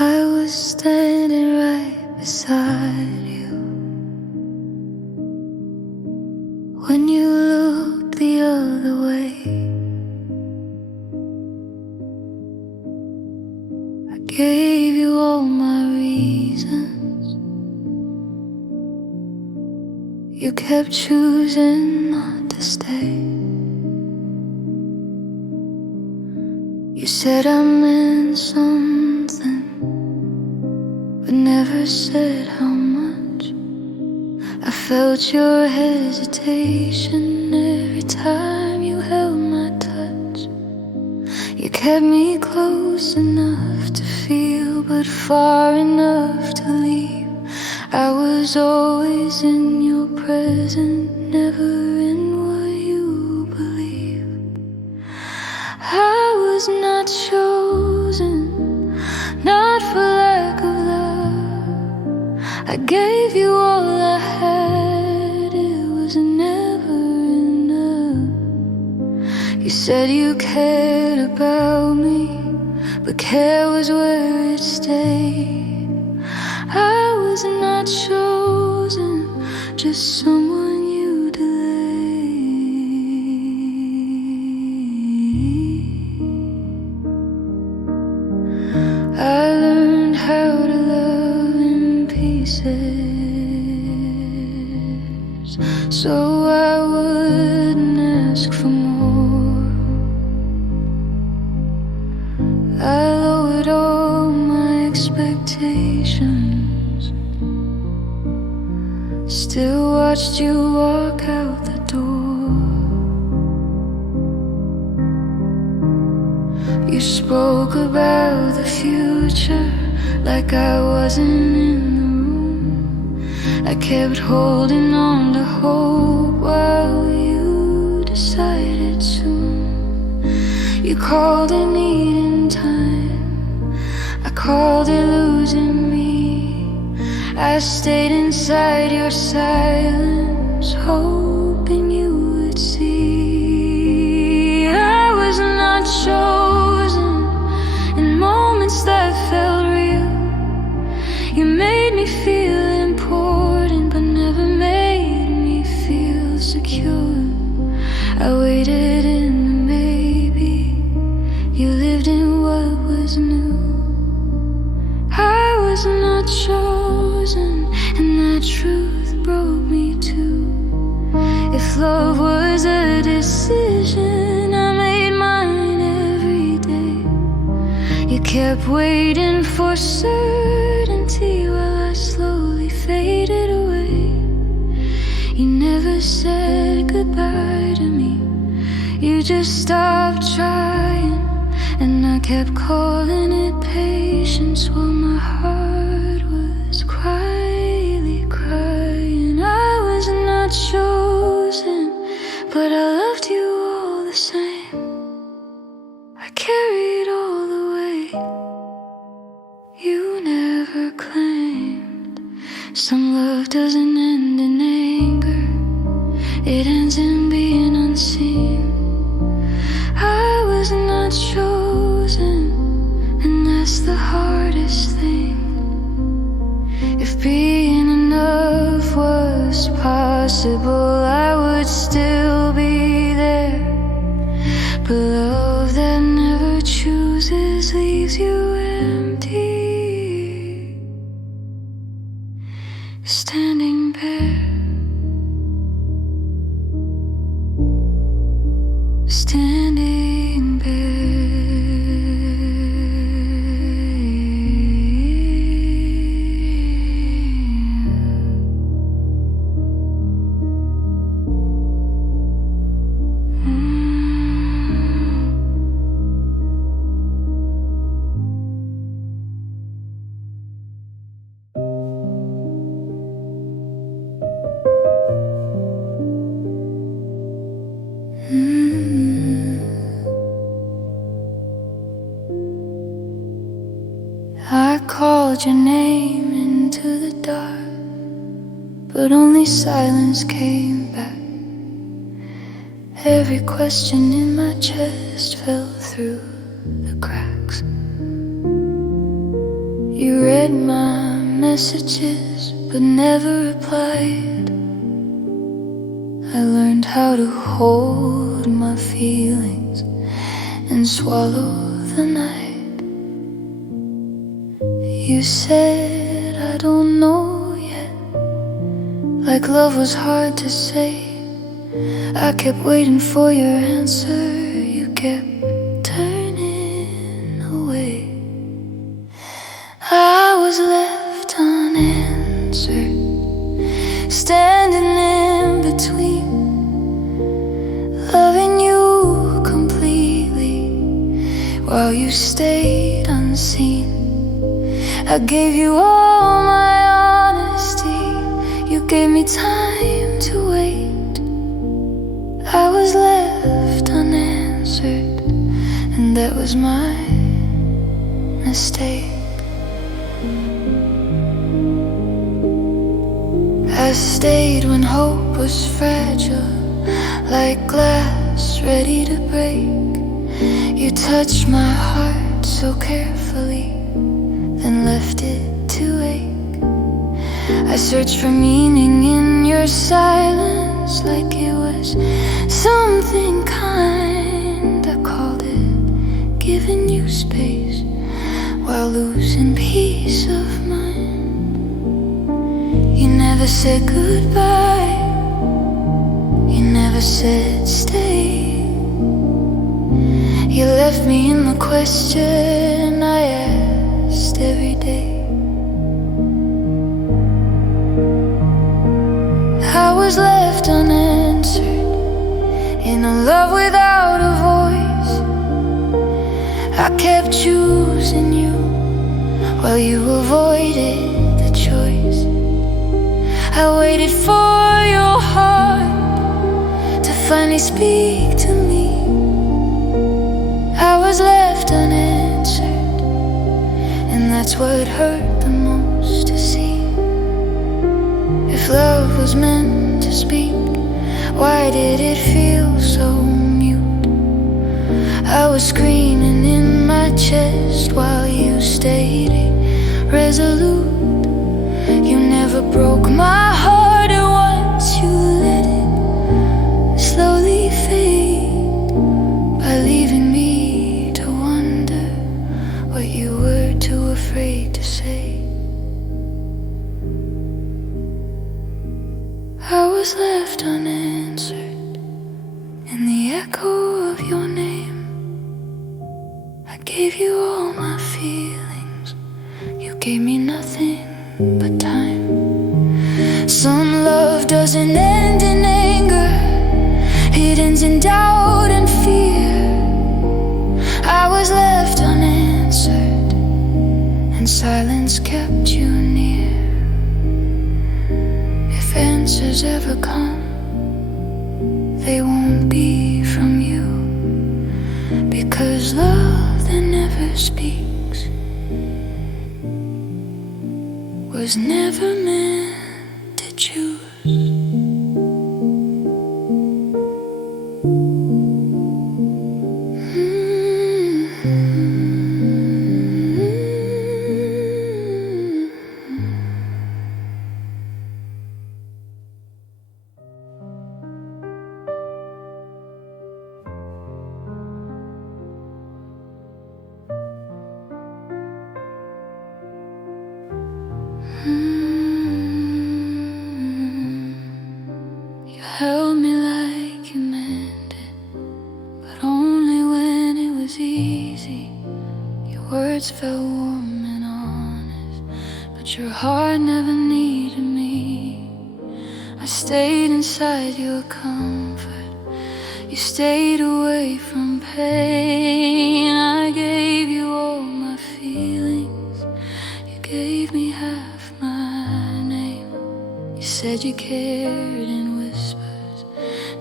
I was standing right beside you when you looked the other way. I gave you all my reasons, you kept choosing not to stay. You said I meant something, but never said how much. I felt your hesitation every time you held my touch. You kept me close enough to feel, but far enough to leave. I was always in your present, never in what you I gave you all I had, it was never enough. You said you cared about me, but care was where it stayed. I was not chosen, just someone you delayed. I learned how to love in pieces, so I wouldn't ask for more. I lowered all my expectations, still watched you walk out the door. You spoke about the future like I wasn't in the room. I kept holding on to hope while you decided soon. You called it needing time, I called it losing me. I stayed inside your silence, hoping you would see. I was not chosen in moments that felt real. You made me feel important, but never made me feel secure. I waited in the maybe, you lived in what was new. I was not chosen, and that truth broke me too. If love was a decision, I made mine every day. You kept waiting for certainty while I slowly faded away. You never said goodbye to me, you just stopped trying. And I kept calling it patience while my heart was quietly crying. I was not chosen, but I loved you all the same. I carried all the weight you never claimed. Some love doesn't end in anger, it ends in being unseen. I was not chosen, and that's the hardest thing. If being enough was possible, I would still be there. But love that never chooses leaves you empty, standing bare. Standing bare. I called your name into the dark, but only silence came back. Every question in my chest fell through the cracks. You read my messages, but never replied. I learned how to hold my feelings and swallow the night. You said I don't know yet, like love was hard to say. I kept waiting for your answer, you kept turning away. I was left unanswered, standing in between, loving you completely while you stayed unseen. I gave you all my honesty, you gave me time to wait. I was left unanswered, and that was my mistake. I stayed when hope was fragile, like glass ready to break. You touched my heart so carefully, then left it to ache. I searched for meaning in your silence, like it was something kind. I called it giving you space while losing peace of mind. You never said goodbye, you never said stay. You left me in the question I asked every day. I was left unanswered in a love without a voice. I kept choosing you while you avoided the choice. I waited for your heart to finally speak to me. I was left unanswered, and that's what hurt the most to see. If love was meant to speak, why did it feel so mute? I was screaming in my chest while you stayed irresolute. You never broke my heart, and once you let it slowly fade by leaving me to wonder what you were too afraid to say. I was left unanswered in the echo of your name. I gave you all my feelings, you gave me nothing but time. Some love doesn't end in anger, it ends in doubt and fear. I was left unanswered, and silence kept you near. If answers ever come, they won't be from you, because love that never speaks was never meant to choose. You held me like you meant it, but only when it was easy. Your words felt warm and honest, but your heart never needed me. I stayed inside your comfort, you stayed away from pain. I gave you all my feelings, you gave me half my name. You said you cared in whispers,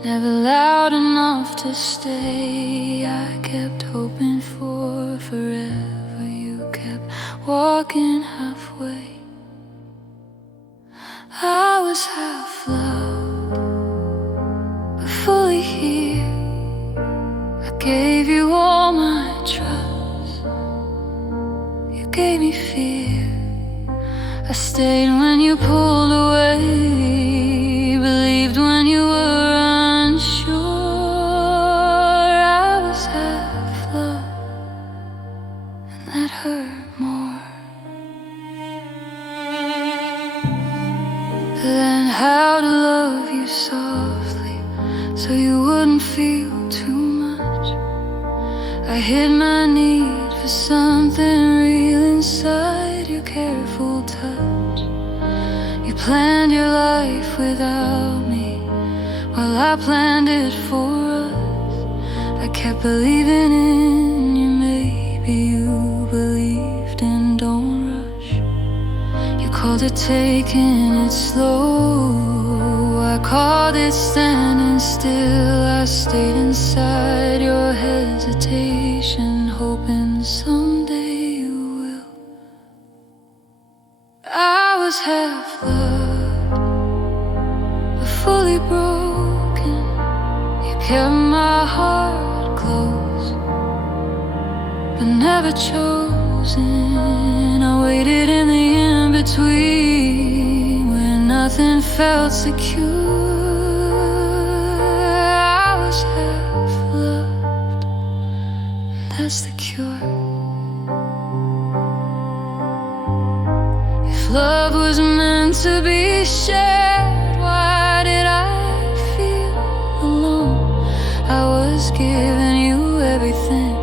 never loud enough to stay. I kept hoping for forever, you kept walking halfway. I was half loved, but fully here. I gave you all my trust, you gave me fear. I stayed when you pulled away, believed when you were unsure. I was half loved, and that hurt more. Learned how to love you softly, so you wouldn't feel too much. I hid my need for something real inside your careful touch. You planned your life without me, while I planned it for us. I kept believing in you, maybe you believed in don't rush. You called it taking it slow, I called it standing still. I stayed inside your hesitation, hoping someday you will. I was half loved, fully broken. You kept my heart close, but never chosen. I waited in the in-between where nothing felt secure. I was half loved, and that's the cure. If love was meant to be shared, why did I feel alone? I was giving you everything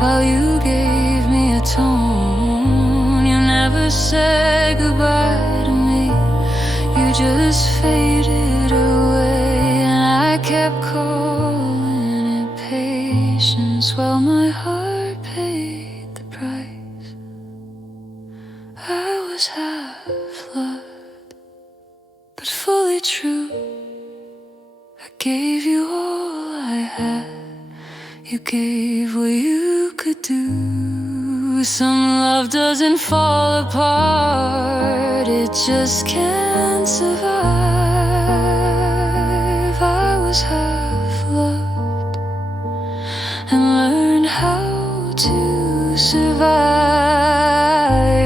while you gave me a tone. You never said goodbye to me, you just faded away. And I kept calling it patience while my heart paid the price. I was half loved, but fully true. I gave you all I had, you gave what you could do. Some love doesn't fall apart, it just can't survive. I was half loved and learned how to survive.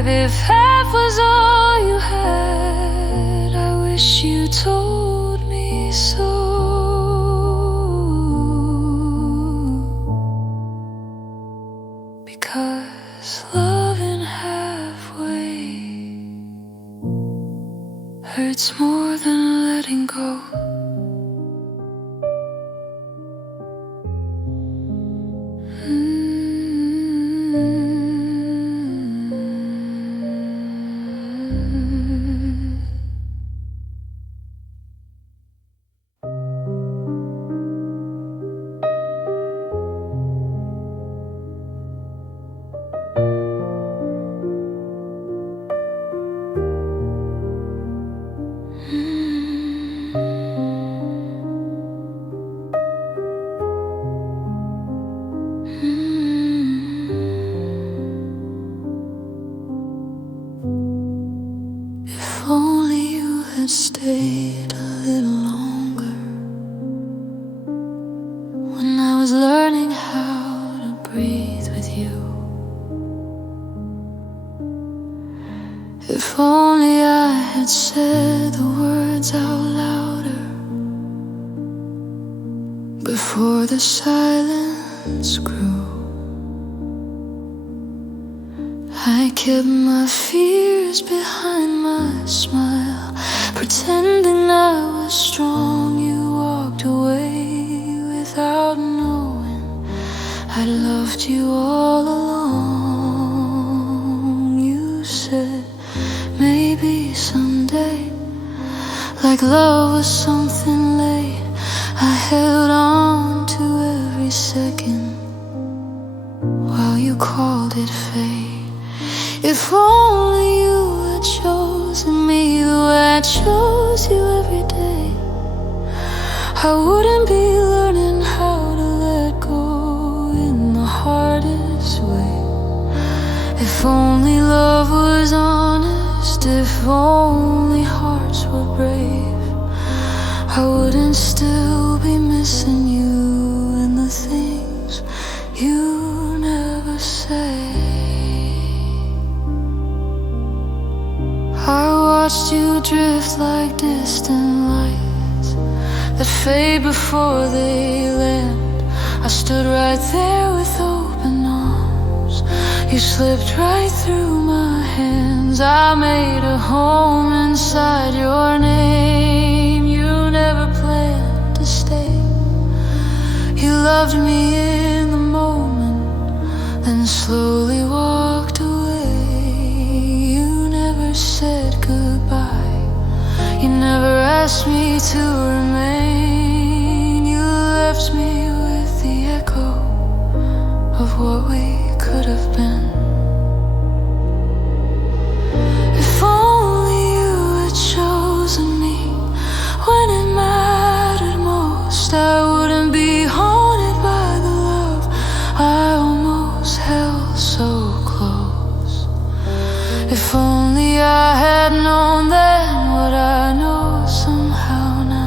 If half was all you had, I wish you told me so. Because loving halfway hurts more than letting go. If only you had stayed a little longer when I was learning how to breathe with you. If only I had said the words out louder before the silence grew. I kept my fears behind my smile, pretending I was strong. You walked away without knowing I loved you all along. You said maybe someday, like love was something late. I held on to every second while you called it fate. If only you had chosen me the way I chose you every day, I wouldn't be learning how to let go in the hardest way. If only love was honest, if only hearts were brave, I wouldn't still be missing you and the things you never say. I watched you drift like distant lights that fade before they land. I stood right there with open arms. You slipped right through my hands. I made a home inside your name. You never planned to stay. You loved me in the moment, then slowly walked away. You never said goodbye, you never asked me to remain. You left me with the echo of what we could have been. If only you had chosen me when it mattered most, I wouldn't be haunted by the love I almost held so close. If only I had known then what I know somehow now.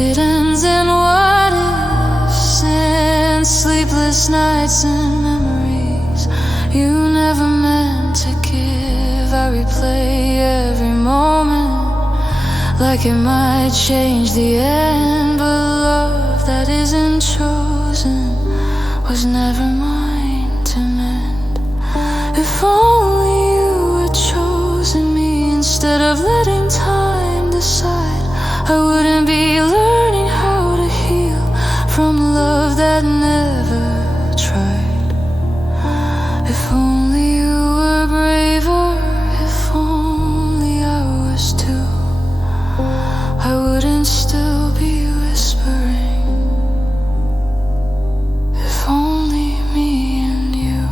It ends in what ifs and sleepless nights and memories you never meant to give. I replay every moment like it might change the end, but love that isn't chosen was never mine to mend. If only you had chosen me instead of letting time decide, I wouldn't be learning how to heal from love that never tried. If only you were braver, if only I was too, I wouldn't still be whispering. If only me and you.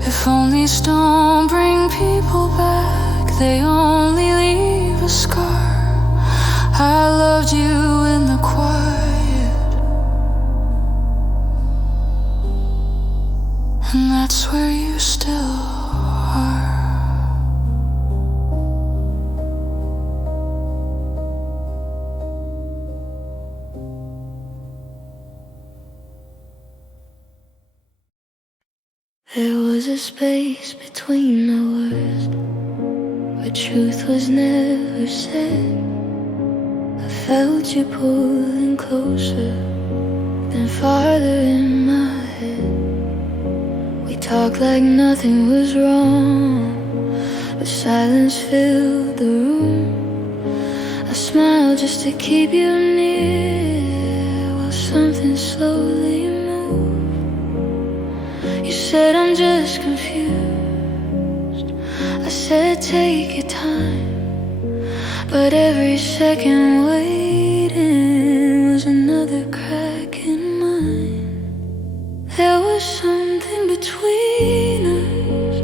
If only stone bring people back, they only leave a scar. I loved you in the quiet, and that's where you still are. There was a space between our words where truth was never said. I felt you pulling closer, then farther in my head. We talked like nothing was wrong, but silence filled the room. I smiled just to keep you near while something slowly moved. You said I'm just confused. I said take your time, but every second waiting was another crack in mine. There was something between us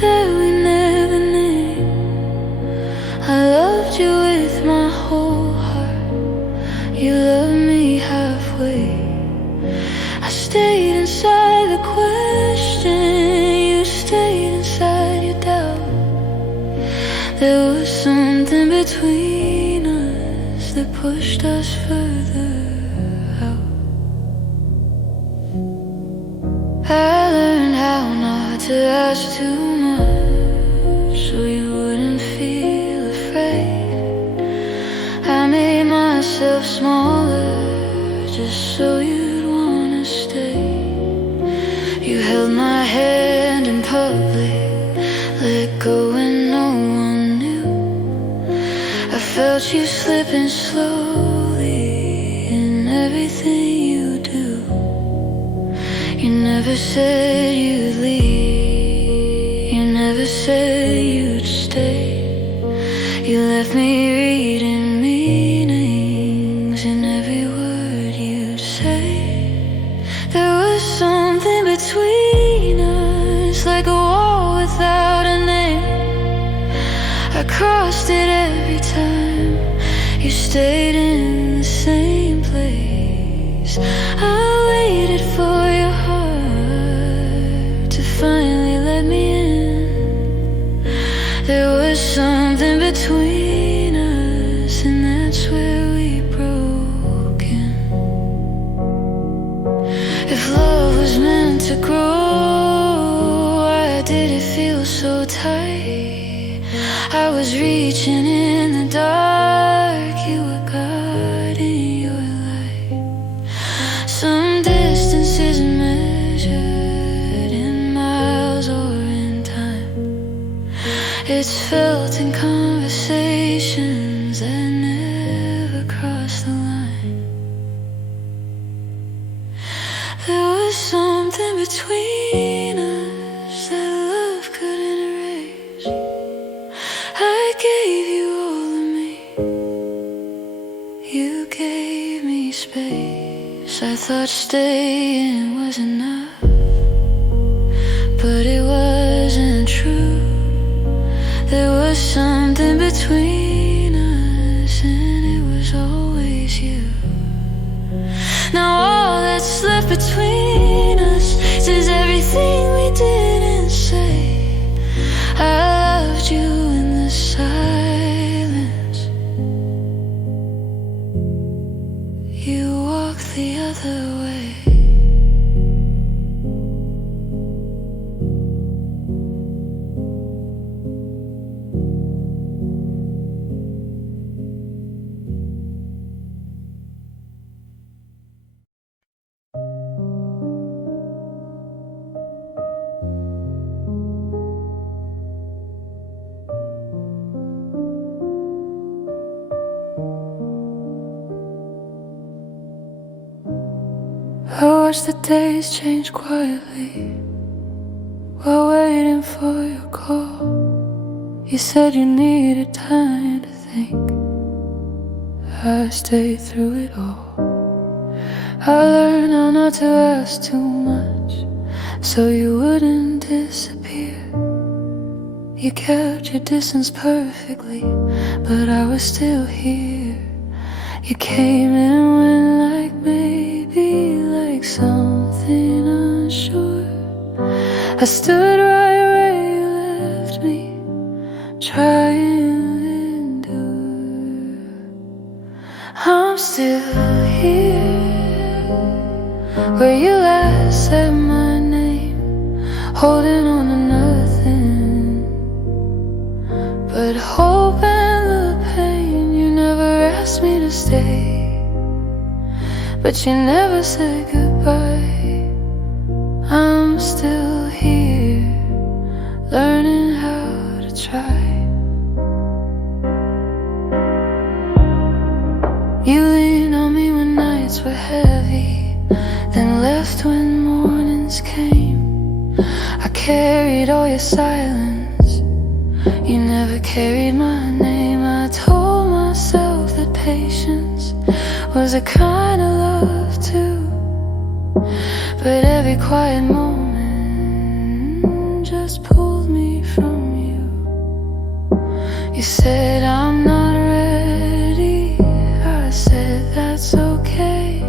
that we never named. I loved you with my whole heart, you loved me halfway. I stayed inside the question, you stayed inside your doubt. There was something between us that pushed us further out. I learned how not to ask too much so you wouldn't feel afraid. I made myself smaller just so you'd wanna stay. You held my hand in public, let go when no one knew. I felt you slipping slowly in everything you do. You never said you'd leave, you never said you'd stay. You left me reading meanings in every word you'd say. There was something between us, like a wall without a name. I crossed it every time you stayed in the same place. I waited for your heart to finally let me in. There was something between us, and that's where we broke in. If love was meant to grow, why did it feel so tight? I was reaching in the dark, you were guarding your light. Some distances measured in miles or in time. It's felt in conversations that never cross the line. There was something between us that love couldn't erase. I gave you all of me, you gave me space. I thought staying was enough, but it wasn't true. There was something between us, and it was always you. Now all that's left between us is everything we didn't say. I loved you in the silence. other way. I watch the days change quietly while waiting for your call. You said you needed time to think. I stayed through it all. I learned how not to ask too much so you wouldn't disappear. You kept your distance perfectly, but I was still here. You came and went like maybe, like something unsure. I stood right where you left me, trying to endure. I'm still here, where you last said my name, holding on to nothing but hope and the pain. You never asked me to stay, but you never said goodbye. I'm still here, learning how to try. You leaned on me when nights were heavy, then left when mornings came. I carried all your silence, you never carried my name. I told myself that patience was a kind of love too, but every quiet moment just pulled me from you. You said I'm not ready, I said that's okay.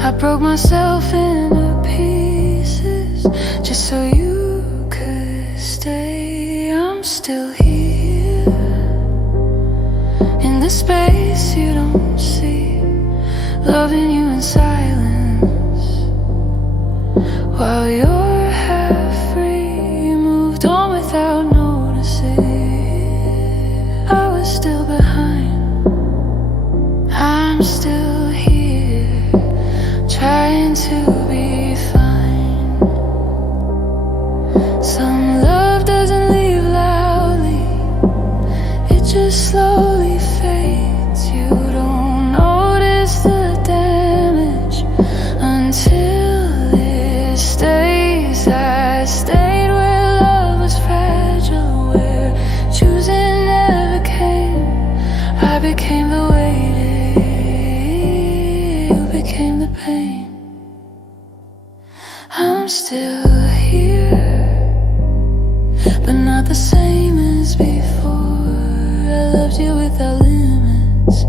I broke myself into pieces just so you could stay. I'm still here, in the space you don't see, loving you in silence while you're half free. You moved on without noticing. I was still behind. I'm still here, trying to be fine. Some love doesn't leave loudly, it just slowly fades. You don't notice the damage until it stays. I stayed where love was fragile, where choosing never came. I became the weight, you became the pain. I'm still here, but not the same as before. I loved you without limits.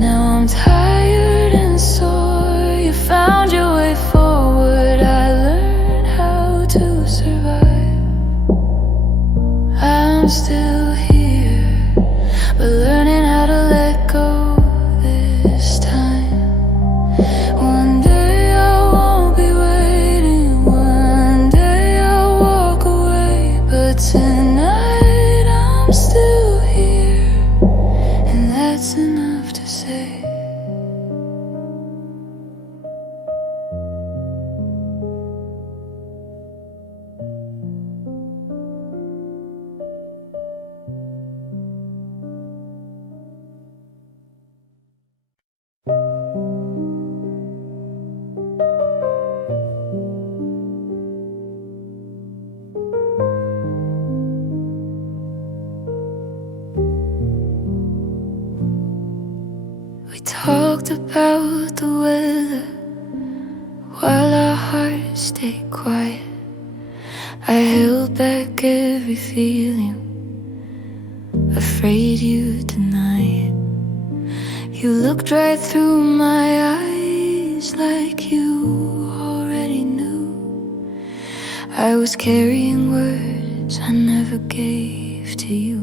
Now I'm tired and sore. You found your way forward, I learned how to survive. I'm still here, but learning how to let go this time. One day I won't be waiting, one day I'll walk away, but tonight I'm still here, and that's enough to say. We talked about the weather while our hearts stayed quiet. I held back every feeling, afraid you'd deny it. You looked right through my eyes like you already knew. I was carrying words I never gave to you.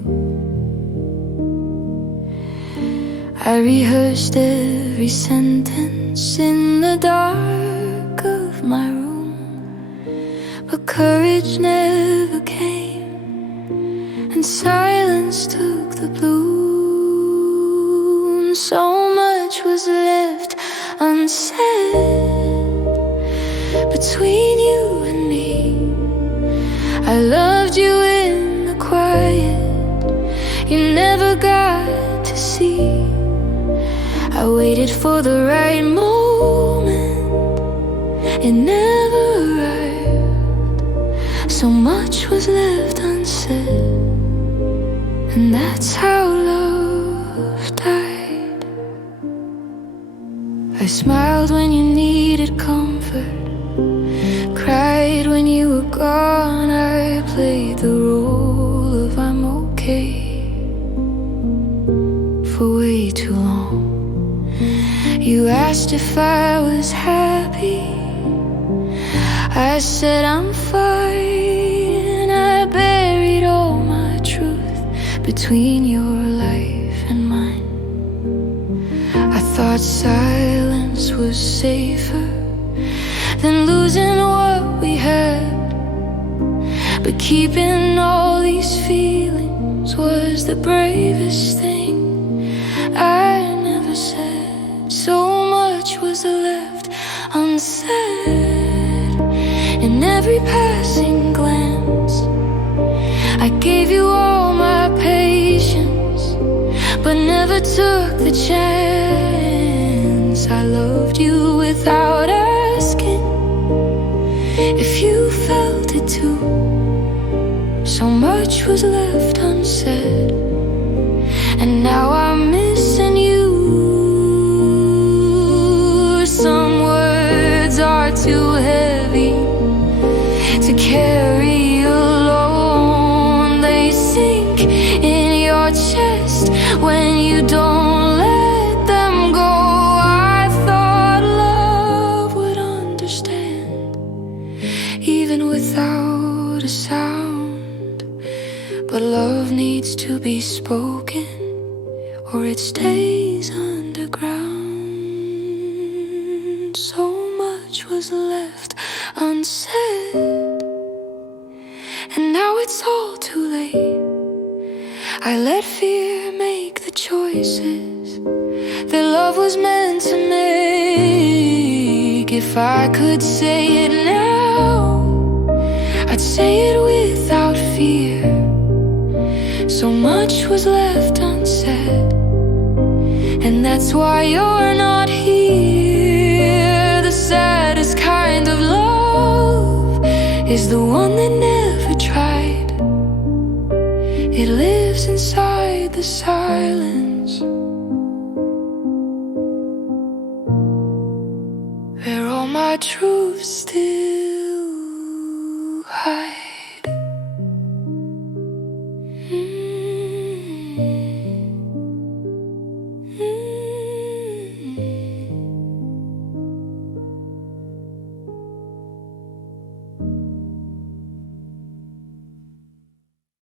I rehearsed every sentence in the dark of my room, but courage never came, and silence took the bloom. So much was left unsaid between you and me. I loved you in the quiet, you never got to see. I waited for the right moment, it never arrived. So much was left unsaid, and that's how love died. I smiled when you needed comfort, cried when you were gone. I played the role of I'm okay for way too long. You asked if I was happy, I said I'm fine. I buried all my truth between your life and mine. I thought silence was safer than losing what we had, but keeping all these feelings was the bravest thing I never said. So much was left unsaid in every passing glance. I gave you all my patience, but never took the chance. I loved you without asking if you felt it too. So much was left unsaid, and now I'm missing you. Some words are too heavy to carry alone. They sink in your chest when you don't let them go. I thought love would understand, even without a sound. But love needs to be spoken, or it stays underground. So much was left unsaid, and now it's all too late. I let fear make the choices that love was meant to make. If I could say it now, I'd say it without fear. So much was left unsaid, and that's why you're not here. The saddest kind of love is the one that never tried. It lives inside the silence, where all my truths still